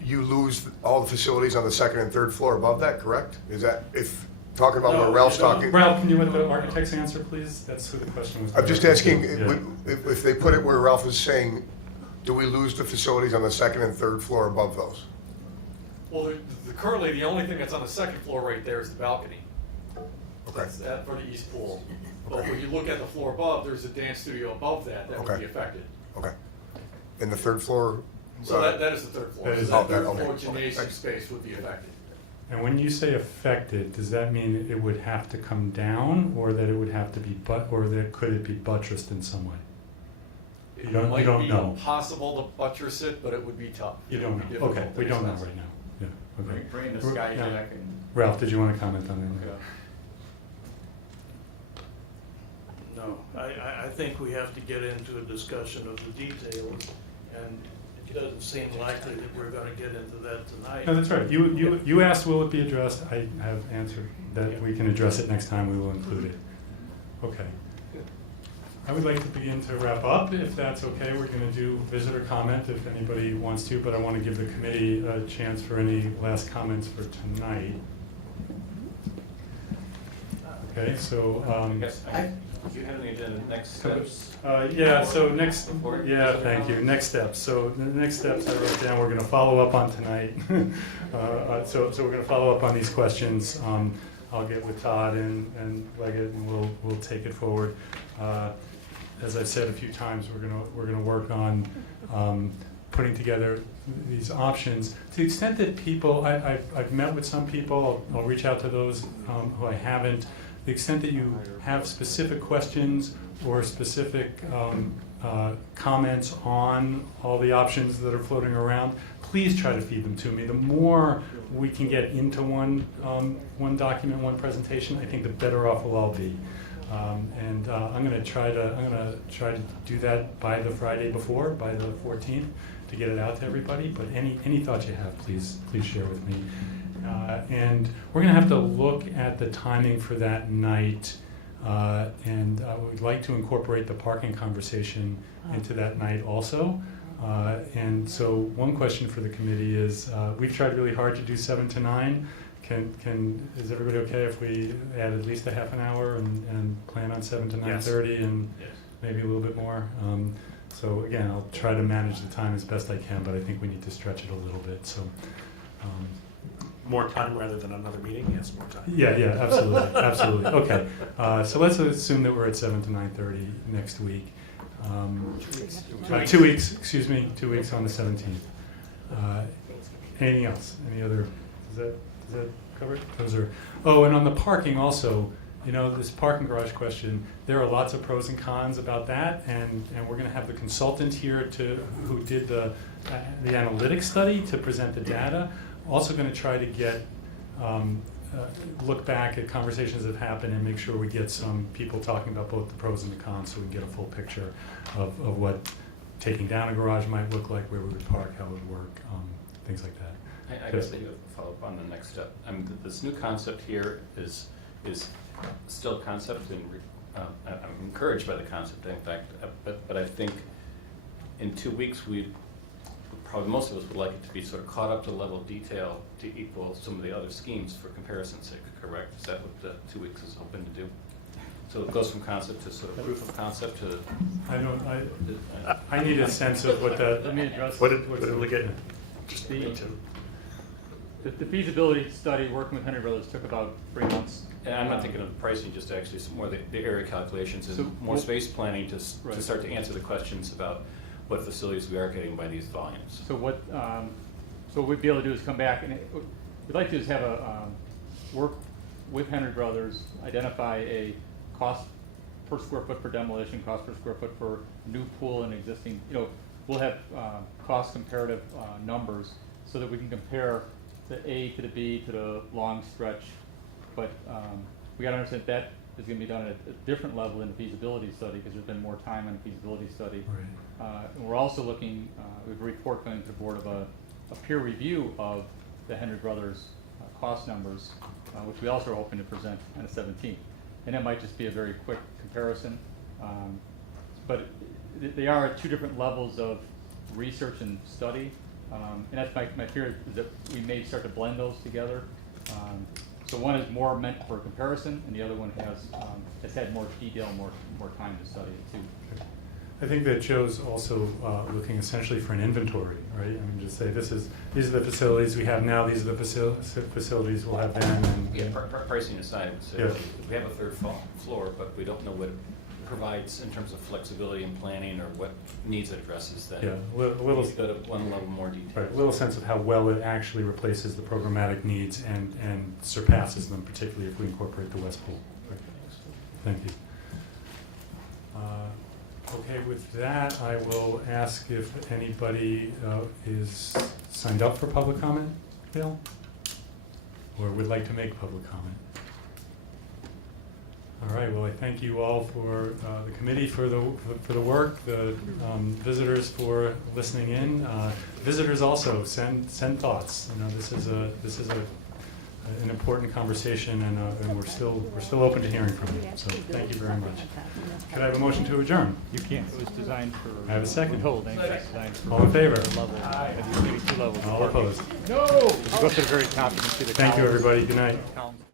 you lose all the facilities on the second and third floor above that, correct? Is that, if, talking about what No, Ralph's you don't. talking? Ralph, can you let the architects answer, please? That's who the question was. I'm just directed asking, to. Yeah. if they put it where Ralph is saying, do we lose the facilities on the second and third floor above those? Well, currently, the only thing that's on the second floor right there is the balcony. Okay. That's that for the east pool. But when you look at the floor above, there's a dance studio above that would Okay. be affected. Okay. And the third floor? So that is the third floor. That is So the third third- floor okay. gymnasium space would be affected. And when you say affected, does that mean it would have to come down, or that it would have to be, or that could it be buttressed in some way? It You don't might be know. possible to buttress it, but it would be tough. You It don't would be know. Okay, difficult we and don't know expensive. right now. Yeah, okay. Bring the Yeah. skyjack and. Ralph, did you want to comment on that? Yeah. No, I think we have to get into a discussion of the details, and it doesn't seem likely that we're gonna get into that tonight. No, that's right. You asked, will it be addressed? I have answered that we can address it next time, we will include it. Okay. I would like to begin to wrap up, if that's okay. We're gonna do visitor comment if anybody wants to, but I want to give the committee a chance for any last comments for tonight. Okay, so, Do you have any agenda next steps? Yeah, so next, Before- yeah, thank you. Next steps. So the next steps I wrote down, we're going to follow up on tonight. So we're going to follow up on these questions. I'll get with Todd and Leggett, and we'll take it forward. As I've said a few times, we're gonna work on putting together these options. To the extent that people, I've met with some people, I'll reach out to those who I haven't. To the extent that you have specific questions or specific comments on all the options that are floating around, please try to feed them to me. The more we can get into one document, one presentation, I think the better off we'll all be. And I'm going to try to do that by the Friday before, by the 14th, to get it out to everybody. But any thoughts you have, please share with me. And we're going to have to look at the timing for that night. And we'd like to incorporate the parking conversation into that night also. And so one question for the committee is, we've tried really hard to do 7 to 9. Is everybody okay if we add at least a half an hour and plan on 7 to 9:30 and maybe a little bit more? So again, I'll try to manage the time as best I can, but I think we need to stretch it a little bit. So. More time rather than another meeting? Yes, more time. Yeah, absolutely, absolutely. Okay, so let's assume that we're at 7 to 9:30 next week. 2 weeks, excuse me, 2 weeks on the 17th. Anything else? Any other, is that covered? Those are, oh, and on the parking also, you know, this parking garage question, there are lots of pros and cons about that, and we're gonna have the consultant here who did the analytics study to present the data. Also going to try to get look back at conversations that have happened and make sure we get some people talking about both the pros and the cons, so we can get a full picture of what taking down a garage might look like, where we would park, how it would work, things like that. I guess I do have a follow-up on the next step. This new concept here is still a concept, and I'm encouraged by the concept, in fact, but I think in 2 weeks probably most of us would like it to be sort of caught up to the level of detail to equal some of the other schemes for comparison's sake, correct? Is that what the 2 weeks is hoping to do? So it goes from concept to sort of proof of concept to... I need a sense of what that... Let me address... What did we get? Just The feasibility study working with Henry Brothers took about 3 months. And I'm not thinking of the pricing, just actually some more the area calculations and more space planning to start to answer the questions about what facilities we are getting by these volumes. So what we'd be able to do is come back, and we'd like to just have work with Henry Brothers, identify a cost per square foot for demolition, cost per square foot for new pool and existing. You know, we'll have cost comparative numbers so that we can compare the A to the B to the long stretch. But we got to understand that is going to be done at a different level in the feasibility study, because there's been more time on the feasibility study. Right. And we're also looking, we have a report going to the board of a peer review of the Henry Brothers cost numbers, which we also are hoping to present on the 17th. And that might just be a very quick comparison. But they are at 2 different levels of research and study. And that's my fear, is that we may start to blend those together. So one is more meant for comparison, and the other one has had more detail, more time to study it too. I think that Joe's also looking essentially for an inventory, right? I mean, just say these are the facilities we have now, these are the facilities we'll have then. And, Yeah, pricing aside, I would say we have a third floor, but we don't know what it provides in terms of flexibility and planning, or what needs it addresses. Then a little we've got one level more detail. Right, a little sense of how well it actually replaces the programmatic needs and surpasses them, particularly if we incorporate the West Pool. Right. Thank you. Okay, with that, I will ask if anybody is signed up for public comment, Bill? Or would like to make public comment? All right, well, I thank you all for the committee for the work, the visitors for listening in. Visitors also send thoughts. You know, this is an important conversation, and we're still open to hearing from you. So thank you very much. Could I have a motion to adjourn? You can't. It was designed for. I have a second. Designed for All in favor? level. Maybe 2 levels. All opposed? No. Go to the very top. You can see the Thank you, columns. everybody. Good night.